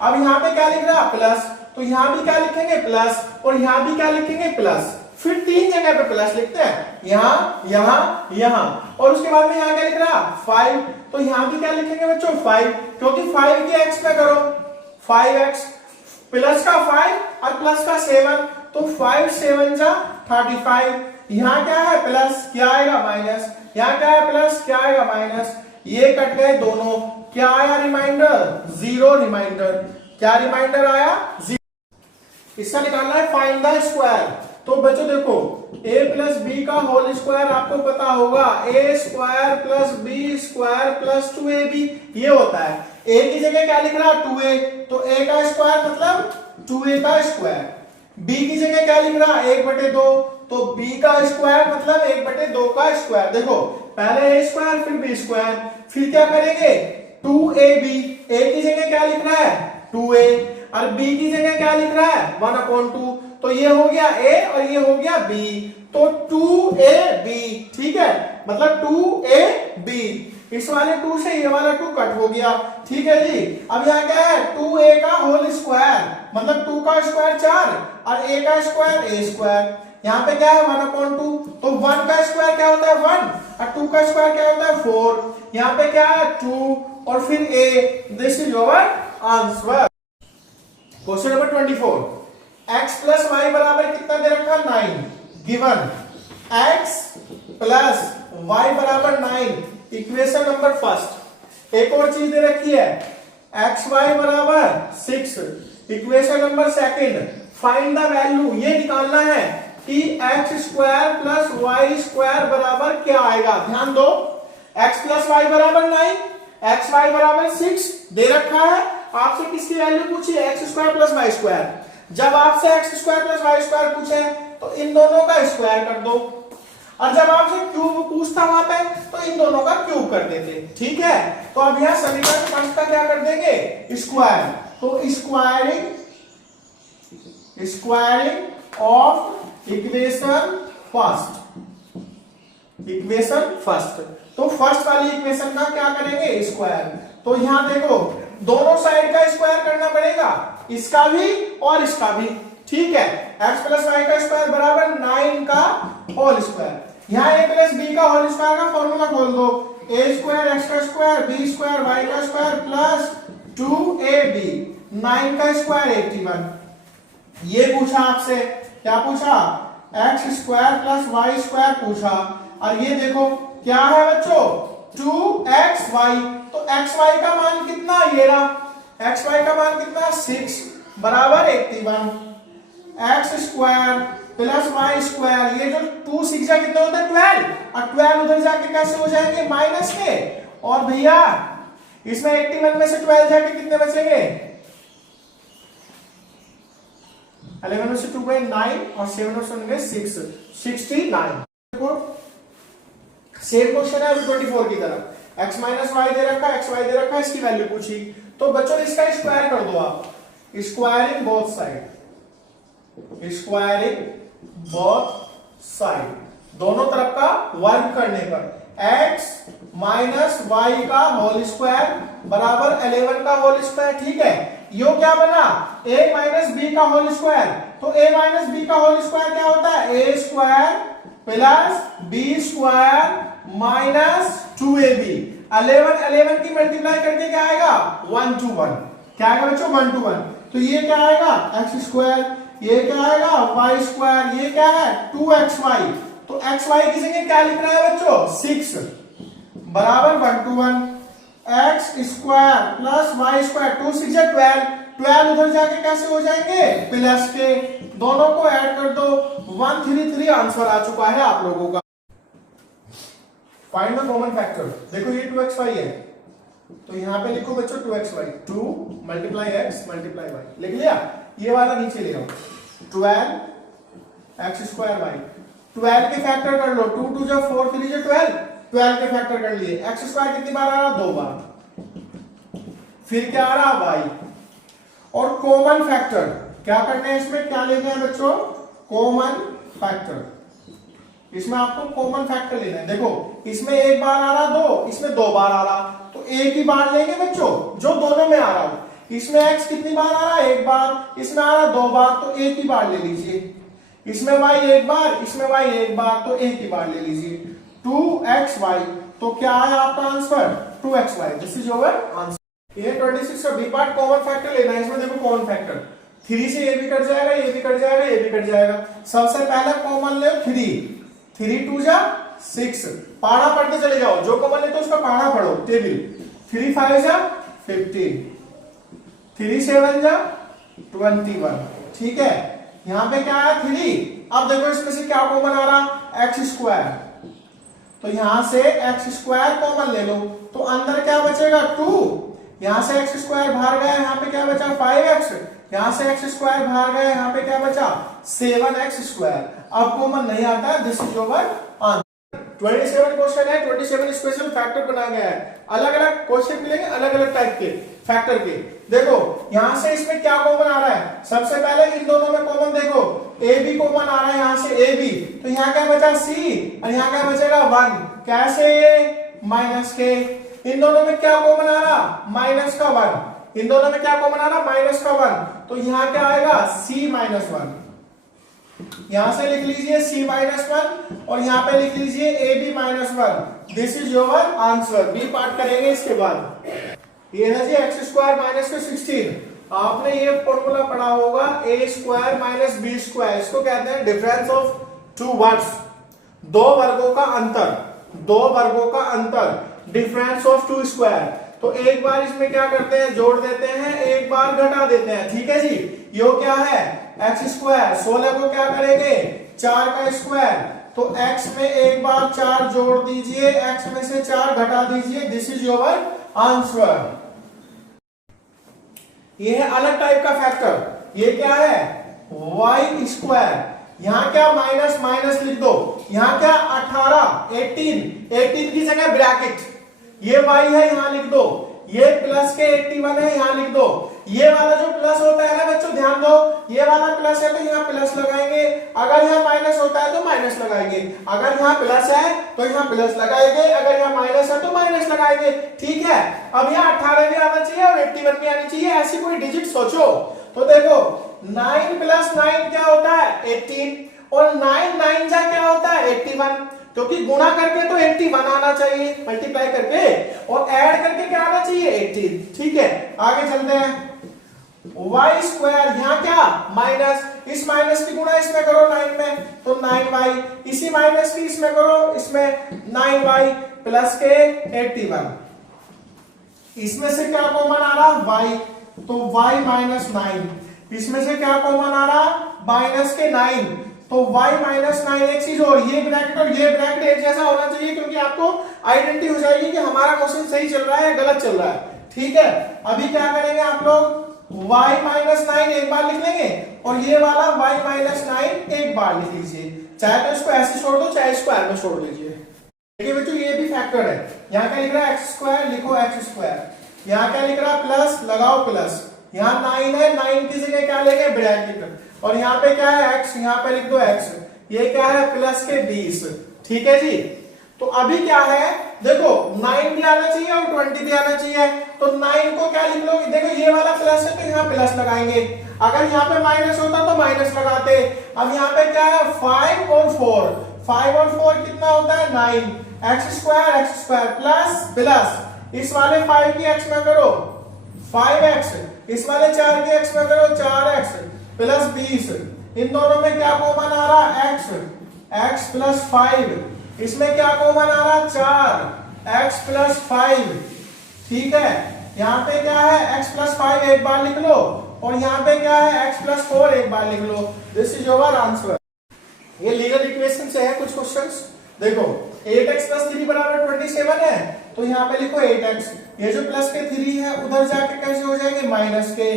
अब यहाँ पे क्या लिख रहा प्लस, तो यहाँ भी क्या लिखेंगे प्लस, और यहाँ भी क्या लिखेंगे प्लस, फिर 3 जगह पे प्लस लिखते हैं, यहाँ यहाँ यहाँ, और उसके बाद में यहाँ क्या लिख रहा 5, तो यहाँ भी क्या लिखेंगे बच्चों 5, क्योंकि 5 के x पे करो, 5x प्लस का 5 और प्लस का 7, तो 5 7 जा 35। यहाँ क्या है प्लस, क्या आएगा माइनस, यहाँ क्या है प्लस, क्या आएगा माइनस, ये कट गए दोनों, क्या आया रिमाइंडर 0 रिमाइंडर, क्या रिमाइंडर आया 0। इसका निकालना है फाइंड द स्क्वायर। तो बच्चों देखो a प्लस बी का होल स्क्वायर आपको पता होगा, a square plus B square plus 2ab, ये होता है। a की जगह क्या लिख रहा 2a, तो a का स्क्वायर मतलब 2a का स्क्वायर। b की जगह क्या लिख रहा 1/2, तो b का स्क्वायर मतलब 1/2 का स्क्वायर। देखो पहले a स्क्वायर फिर b स्क्वायर, फिर क्या करेंगे 2ab, a की जगह क्या लिख रहा है 2a, और b की जगह क्या लिख रहा है 1/2, तो ये हो गया a और ये हो गया b, तो 2ab, ठीक है, मतलब 2ab। इस वाले 2 से ये वाला 2 कट हो गया, ठीक है जी। अब यहाँ क्या है 2a का होल स्क्वायर, मतलब 2 का स्क्वायर 4 और a का स्क्वायर a स्क्वायर। यहाँ पे क्या है 1/2, तो 1 का स्क्वायर क्या होता है 1 और 2 का स्क्वायर क्या होता है 4। यहाँ पे क्या है 2 और फिर a। This is your answer. Question number 24, x plus Y बराबर कितना दे रखा 9, गिवन x प्लस वाई बराबर 9, इक्वेशन नंबर फर्स्ट। एक और चीज दे रखी है एक्स वाई बराबर 6, equation number second. Find the value, ये निकालना है कि X square plus Y square बराबर क्या आएगा। ध्यान दो, x प्लस वाई बराबर 9, एक्स वाई बराबर 6 दे रखा है। आपसे किसकी वैल्यू पूछी, X square plus Y square. जब आपसे X square plus Y square पूछे तो इन दोनों का स्क्वायर कर दो, और जब आपसे क्यूब पूछता वहां पे तो इन दोनों का क्यूब कर देते, ठीक है। तो अब यहां समीकरण पंच का क्या कर देंगे स्क्वायर, तो स्क्वायरिंग ऑफ इक्वेशन फर्स्ट, तो फर्स्ट वाली इक्वेशन का क्या करेंगे स्क्वायर। तो यहां देखो दोनों साइड का स्क्वायर करना पड़ेगा, इसका भी और इसका भी, ठीक है। x प्लस वाई का स्क्वायर बराबर 9 का होल स्क्वायर। यहाँ a प्लस बी का होल स्क्वायर का फॉर्मूला खोल दो, a स्क्वायर एक्स का स्क्वायर बी स्क्वायर वाई का स्क्वायर प्लस 2ab, 9 का स्क्वायर 81। ये पूछा आपसे, क्या पूछा X square plus Y square पूछा, और ये देखो क्या है बच्चों 2xy, तो xy का मान कितना, ये रहा xy का मान कितना 6 बराबर 81। X square plus Y square, ये जो 2 6 जा कितना होता है 12, और 12 उधर जाके कैसे हो जाएंगे माइनस के, और भैया इसमें 81 में से 12 जाके कितने बचेंगे 11 में से 2 गए 9 और 7 में से 6 69। सेम क्वेश्चन है अभी 24 की तरफ, x माइनस वाई दे रखा है, xy दे रखा है, इसकी वैल्यू पूछी। तो बच्चों इसका स्क्वायर कर दो आप, स्क्वायरिंग बोथ साइड, दोनों तरफ का वर्ग करने पर x माइनस वाई का होल स्क्वायर बराबर 11 का होल स्क्वायर। ठीक है, यो क्या बना a माइनस बी का होल स्क्वायर। तो a माइनस बी का होल स्क्वायर क्या होता है, a square plus B square minus 2ab। 11 की मल्टीप्लाई करके क्या आएगा 1 to 1। क्या आएगा बच्चों 1 to 1। तो ये क्या आएगा x स्क्वायर, ये क्या आएगा y स्क्वायर, ये क्या है 2xy। तो xy की जगह क्या लिख रहा है बच्चों 6 बराबर 1 to 1 x square plus y square 2 6 या 12 उधर जाके कैसे हो जाएंगे प्लस के, दोनों को ऐड कर दो 133 आंसर आ चुका है आप लोगों का। Find the common factor. देखो ये 2xy है तो यहां पे लिखो बच्चों 2xy, 2 multiply x multiply y। लिख लिया, ये वाला नीचे ले आओ 12 x स्क्वायर y। 12 के फैक्टर कर लो, 2 2 जा 4 3 जा 12 के फैक्टर कर लिए। x स्क्वायर कितनी बार आ रहा 2 बार, फिर क्या आ रहा y। और कॉमन फैक्टर क्या करना है, इसमें क्या लेना है बच्चों कॉमन फैक्टर। इसमें आपको कॉमन फैक्टर लेना है। देखो इसमें एक बार आ रहा 2, इसमें 2 बार आ रहा, तो एक ही बार लेंगे बच्चों जो दोनों में आ रहा हो। इसमें x कितनी बार आ रहा है 1 बार, इसमें आ रहा 2 बार, तो एक ही बार ले लीजिए। इसमें y 1 बार, इसमें y 1 बार, तो एक ही बार ले लीजिए 2xy। तो क्या आया आपका answer 2xy। This is your answer. ये 26 का बी पार्ट कॉमन फैक्टर लेना है। इसमें देखो कॉमन फैक्टर 3 से ये भी कट जाएगा, ये भी कट जाएगा, ये भी कट जाएगा। सबसे पहले कॉमन ले 3 2 जा 6, पाड़ा पढ़ते चले जाओ, जो कॉमन ले तो उसका पाड़ा पढ़ो टेबल। 3 5 जा 15, 3 7 जा 21। ठीक है, यहां पे क्या है 3। अब देखो इसमें से क्या कॉमन आ रहा एक्स स्क्वायर, तो यहां से एक्स स्क्वायर कॉमन ले लो, तो अंदर क्या बचेगा 2। यहां से एक्स स्क्वायर बाहर गया, यहां पे क्या बचा 5x। यहां से एक्स स्क्वायर बाहर गया, यहां पे क्या बचा 7x स्क्वायर। अब कॉमन नहीं आता है, this is your answer. 27 question है, 27 स्पेशल फैक्टर बना गया है। अलग अलग क्वेश्चन मिलेंगे अलग अलग टाइप के फैक्टर के। देखो यहां से इसमें क्या कॉमन आ रहा है, सबसे पहले इन दोनों में कॉमन देखो ए बी कॉमन आ रहा है, यहां से ए बी, तो यहां क्या बचा सी और यहां क्या बचेगा 1। कैसे माइनस के, इन दोनों में क्या कॉमन आ रहा माइनस का 1, इन दोनों में क्या कॉमन आ रहा माइनस का 1, तो यहां क्या आएगा सी माइनस 1। यहां से लिख लीजिए c माइनस 1 और यहां पे लिख लीजिए A B minus 1। This is your answer. B part करेंगे इसके बाद। ये है जी एक्स स्क्वायर माइनस के 16। आपने ये फॉर्मूला पढ़ा होगा ए स्क्वायर माइनस बी स्क्वायर, इसको कहते हैं डिफरेंस ऑफ टू वर्ड्स, दो वर्गों का अंतर, दो वर्गों का अंतर, डिफरेंस ऑफ टू स्क्वायर। तो एक बार इसमें क्या करते हैं जोड़ देते हैं, एक बार घटा देते हैं। ठीक है जी, यो क्या है एक्स स्क्वायर, 16 को क्या करेंगे 4 का स्क्वायर, तो x में एक बार 4 जोड़ दीजिए, x में से 4 घटा दीजिए। This is your answer. ये है अलग टाइप का फैक्टर। ये क्या है y स्क्वायर, यहां क्या माइनस माइनस लिख दो, यहां क्या 18 18 की जगह ब्रैकेट, ये y है यहां लिख दो, ये प्लस के 81 है यहां लिख दो। ये वाला जो प्लस होता है ना बच्चों ध्यान दो, ये वाला प्लस है तो यहां प्लस लगाएंगे, अगर यहां माइनस होता है तो माइनस लगाएंगे, अगर यहां प्लस है तो यहां प्लस लगाएंगे, अगर यहां माइनस है तो माइनस लगाएंगे। ठीक है, अब यहां 18 भी आना चाहिए और 81 भी आनी चाहिए, ऐसी कोई डिजिट सोचो। तो देखो 9 प्लस 9 क्या होता है 18 और 9 9 जा क्या होता है 81, क्योंकि गुणा करके तो 81 आना चाहिए, मल्टीप्लाई करके, और ऐड करके क्या आना चाहिए 18। ठीक है, आगे चलते हैं। y स्क्वायर यहां क्या माइनस, इस माइनस की गुणा इसमें करो 9 में तो 9y, इसी माइनस की इसमें करो इसमें 9y प्लस के 81। इसमें से क्या कॉमन आ रहा y, तो y माइनस 9, इसमें से क्या कॉमन आ रहा माइनस के 9, तो y माइनस 9। एक चीज और, ये ब्रैकेट और ये ब्रैकेट एक जैसा होना चाहिए, क्योंकि आपको आइडेंटिटी हो जाएगी कि हमारा क्वेश्चन सही चल रहा है या गलत चल रहा है। ठीक है, अभी क्या करेंगे आप लोग y माइनस 9 एक बार लिख लेंगे और ये वाला y माइनस 9 एक बार लिख लीजिए, चाहे तो इसको ऐसे छोड़ दो चाहे स्क्वायर में छोड़ दीजिए। देखिए बच्चों ये भी फैक्टर है, यहाँ क्या लिख रहा है एक्स स्क्वायर, लिखो एक्स स्क्वायर, यहाँ क्या लिख रहा है प्लस, लगाओ प्लस, यहाँ 9 है 9 की जगह क्या लेंगे ब्रैकेट, और यहाँ पे क्या है x, यहाँ पे लिख दो x, ये क्या है प्लस के 20। ठीक है जी, तो अभी क्या है, देखो 9 भी आना चाहिए और 20 भी आना चाहिए। तो 9 को क्या लिख लो, देखो ये वाला प्लस है तो यहाँ प्लस लगाएंगे, अगर यहाँ पे माइनस होता तो माइनस लगाते। अब यहाँ पे क्या है 5 और 4, 5 और 4 कितना होता है 9, एक्स स्क्वायर प्लस प्लस इस वाले 5 की एक्स में करो 5x, इस वाले 4 की एक्स में करो 4x प्लस 20, इन दोनों में क्या कॉमन आ रहा x प्लस 5, इसमें क्या कॉमन आ रहा 4 x प्लस 5, ठीक है। यहाँ पे क्या है x प्लस 5 एक बार लिख लो और यहाँ पे क्या है x प्लस 4 एक बार लिख लो, दिस इज योर आंसर। ये लीगल इक्वेशन से है कुछ क्वेश्चंस। देखो 8x प्लस 3 बराबर 27 है, तो यहाँ पे लिखो 8x, ये जो प्लस के 3 है उधर जाके कैसे हो जाएंगे माइनस के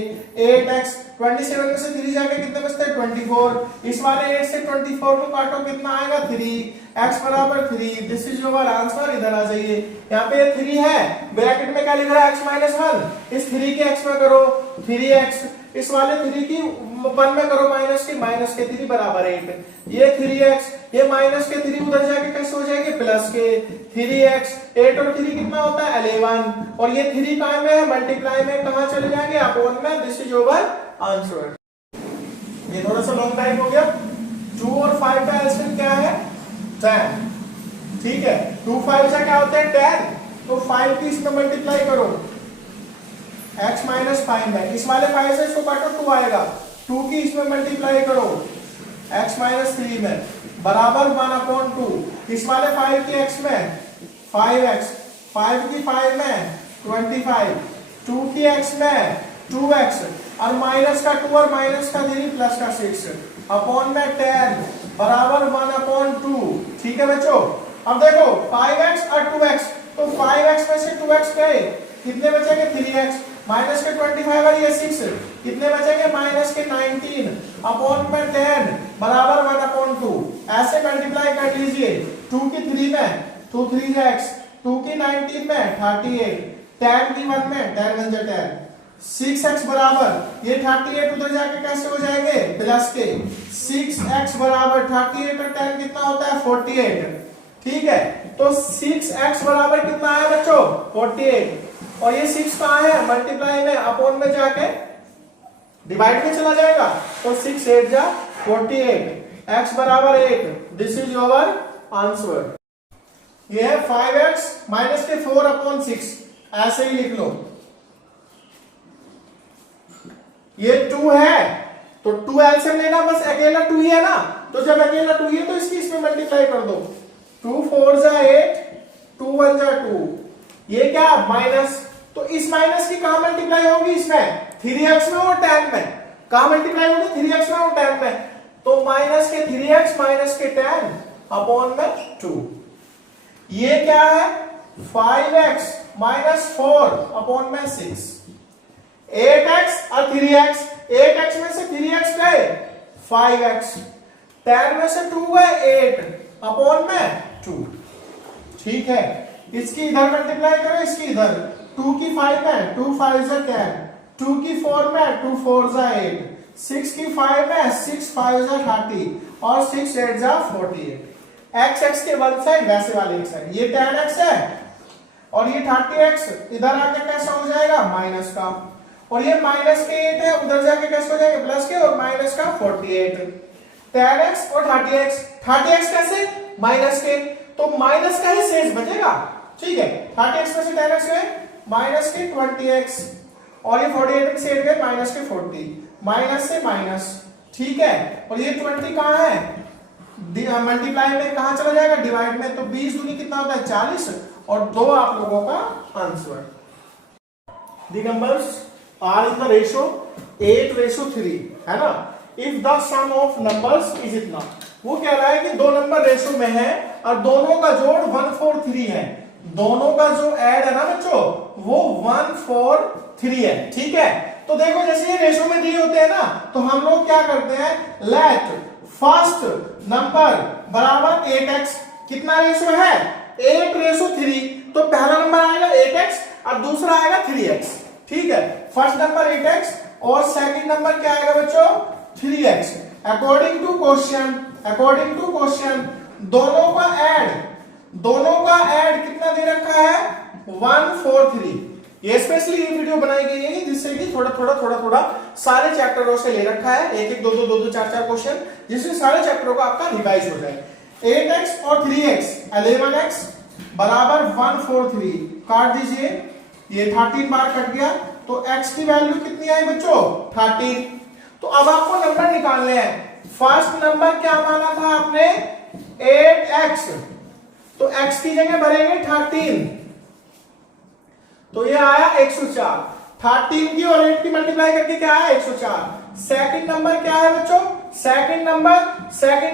8x, 27 में से 3 जाके कितने बचते हैं 24, इस वाले 8 से 24 को काटो कितना आएगा 3, x बराबर 3, दिस इज योर आंसर। इधर आ जाइए, यहाँ पे ये 3 है, ब्रैकेट में क्या लिख रहा है x माइनस 1, इस 3 के x में करो 3x, इस वाले 3 की 1 में करो माइनस के 3 बराबर 8, ये 3x, ये माइनस के 3 उधर जाके कैसे हो जाएंगे प्लस के 3x, 8 और 3 कितना होता है 11, और ये 3 काय में है मल्टीप्लाई में कहां चले जाएंगे अपॉन में, दिस इज योर आंसर। ये थोड़ा सा लॉन्ग टाइम हो गया। 2 और 5 का एलसीएम क्या है 10, ठीक है, 2 5 से क्या होता है 10, तो 5 की इसमें मल्टीप्लाई करो x माइनस 5 में, इस वाले 5 से इसको काटो 2 आएगा, 2 की इसमें मल्टीप्लाई करो x माइनस 3 में बराबर 1/2, इस वाले 5 की x में 5x, 5 की 5 में 25, 2 की x में 2x, और माइनस का 2 और माइनस का 3 प्लस का 6 अपॉन में 10 बराबर 1/2, ठीक है बच्चों। अब देखो 5x और 2x, तो 5x में से 2x गए, कितने बचेंगे 3x, माइनस के 25 और ये 6 कितने बचेंगे माइनस के 19 अपॉन में 10 बराबर 1/2, ऐसे मल्टीप्लाई कर लीजिए, 2 की 3 में 2 3x, 2 की 19 में 38, 10 की 1 में 10 1 10, 6x बराबर ये 38 उधर जाके कैसे हो जाएंगे प्लस के 6x बराबर 38 और 10 कितना होता है 48, ठीक है। तो 6x बराबर कितना है बच्चों 48, और ये 6 कहां है मल्टीप्लाई में अपॉन में जाके डिवाइड में चला जाएगा, तो 6 8 जा 48, x बराबर 8, दिस इज योर आंसर। ये है 5x माइनस के 4/6, ऐसे ही लिख लो। ये 2 है तो 2 एलसीएम लेना, बस अकेला 2 ही है ना, तो जब अकेला 2 ही है तो इसकी इसमें मल्टीप्लाई कर दो, 2 4 जा 8, 2 1 जा 2, ये क्या माइनस, तो इस माइनस की कहां मल्टीप्लाई होगी इसमें 3x में और 10 में, कहां मल्टीप्लाई होगी 3x में और 10 में, तो माइनस के 3x माइनस के 10 अपॉन में 2, ये क्या है 5x माइनस 4 अपॉन में 6, 8x और 3x, 8x में से 3x गए 5x, 10 में से 2 गए 8 अपॉन में 2, ठीक है। इसकी इधर मल्टीप्लाई करो, इसकी इधर, 2 की 5 में 2 5 जा 10, 2 की 4 में 2 4 जा 8, 6 की 5 में 6 5 जा 30, और 6 8 जा 48, x के वन साइड वैसे वाले एक साइड, ये 10x है और ये 30x इधर आके कैसा हो जाएगा माइनस का, और ये माइनस के 8 है उधर जाके कैसे हो जाएगा प्लस के, और माइनस का 48, 10x और 30x कैसे माइनस के, तो माइनस का ही शेष बचेगा, ठीक है। 30x में से 10x गए माइनस के 20x, और ये 48 में से 8 गए माइनस के 40, माइनस से माइनस, ठीक है। और ये 20 कहां है मल्टीप्लाई में कहां चला जाएगा डिवाइड में, तो 20 दूनी कितना होता है 40, और 2 आप लोगों का answer. The numbers are in the ratio 8:3 है ना। If the sum of numbers is इतना, वो कह रहा है कि दो नंबर रेशियो में है और दोनों का जोड़ 143 है, दोनों का जो ऐड है ना बच्चों वो 143 है, ठीक है। तो देखो जैसे ये रेशियो में दिए होते हैं ना, तो हम लोग क्या करते हैं, लेट फर्स्ट नंबर बराबर 8x, कितना रेशियो है 8:3, तो पहला नंबर आएगा 8x और दूसरा आएगा 3x, ठीक है। फर्स्ट नंबर 8x और सेकंड नंबर क्या आएगा बच्चों 3x। अकॉर्डिंग टू क्वेश्चन दोनों का ऐड दोनों का ऐड कितना दे रखा है 143। ये स्पेशली ये वीडियो बनाई गई है जिससे कि थोड़ा सारे चैप्टरों से ले रखा है, एक एक दो 4 क्वेश्चन, जिससे सारे चैप्टरों का आपका रिवाइज हो जाए। 8x और 3x 11x बराबर 143 काट दीजिए, ये 13 बार कट गया तो x की वैल्यू कितनी आई बच्चों 13। तो अब आपको नंबर निकालने हैं। फर्स्ट नंबर क्या माना था आपने 8x, तो x की जगह भरेंगे 13, तो ये आया 104। 13 की और 8 की मल्टीप्लाई करके क्या आया 104। सेकंड नंबर क्या है बच्चों, सेकंड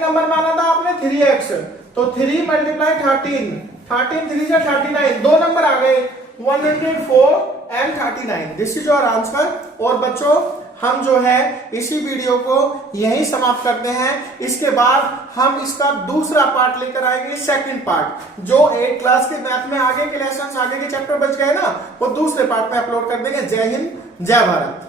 नंबर माना था आपने 3x, तो 3 मल्टीप्लाई 13 3 से 39, दो नंबर आ गए 104 and 39। This is your answer. और बच्चों हम जो है इसी वीडियो को यहीं समाप्त करते हैं। इसके बाद हम इसका दूसरा पार्ट लेकर आएंगे, सेकंड पार्ट, जो 8 क्लास के मैथ में आगे के लेसन, आगे के चैप्टर बच गए ना, वो दूसरे पार्ट में अपलोड कर देंगे। जय हिंद, जय भारत।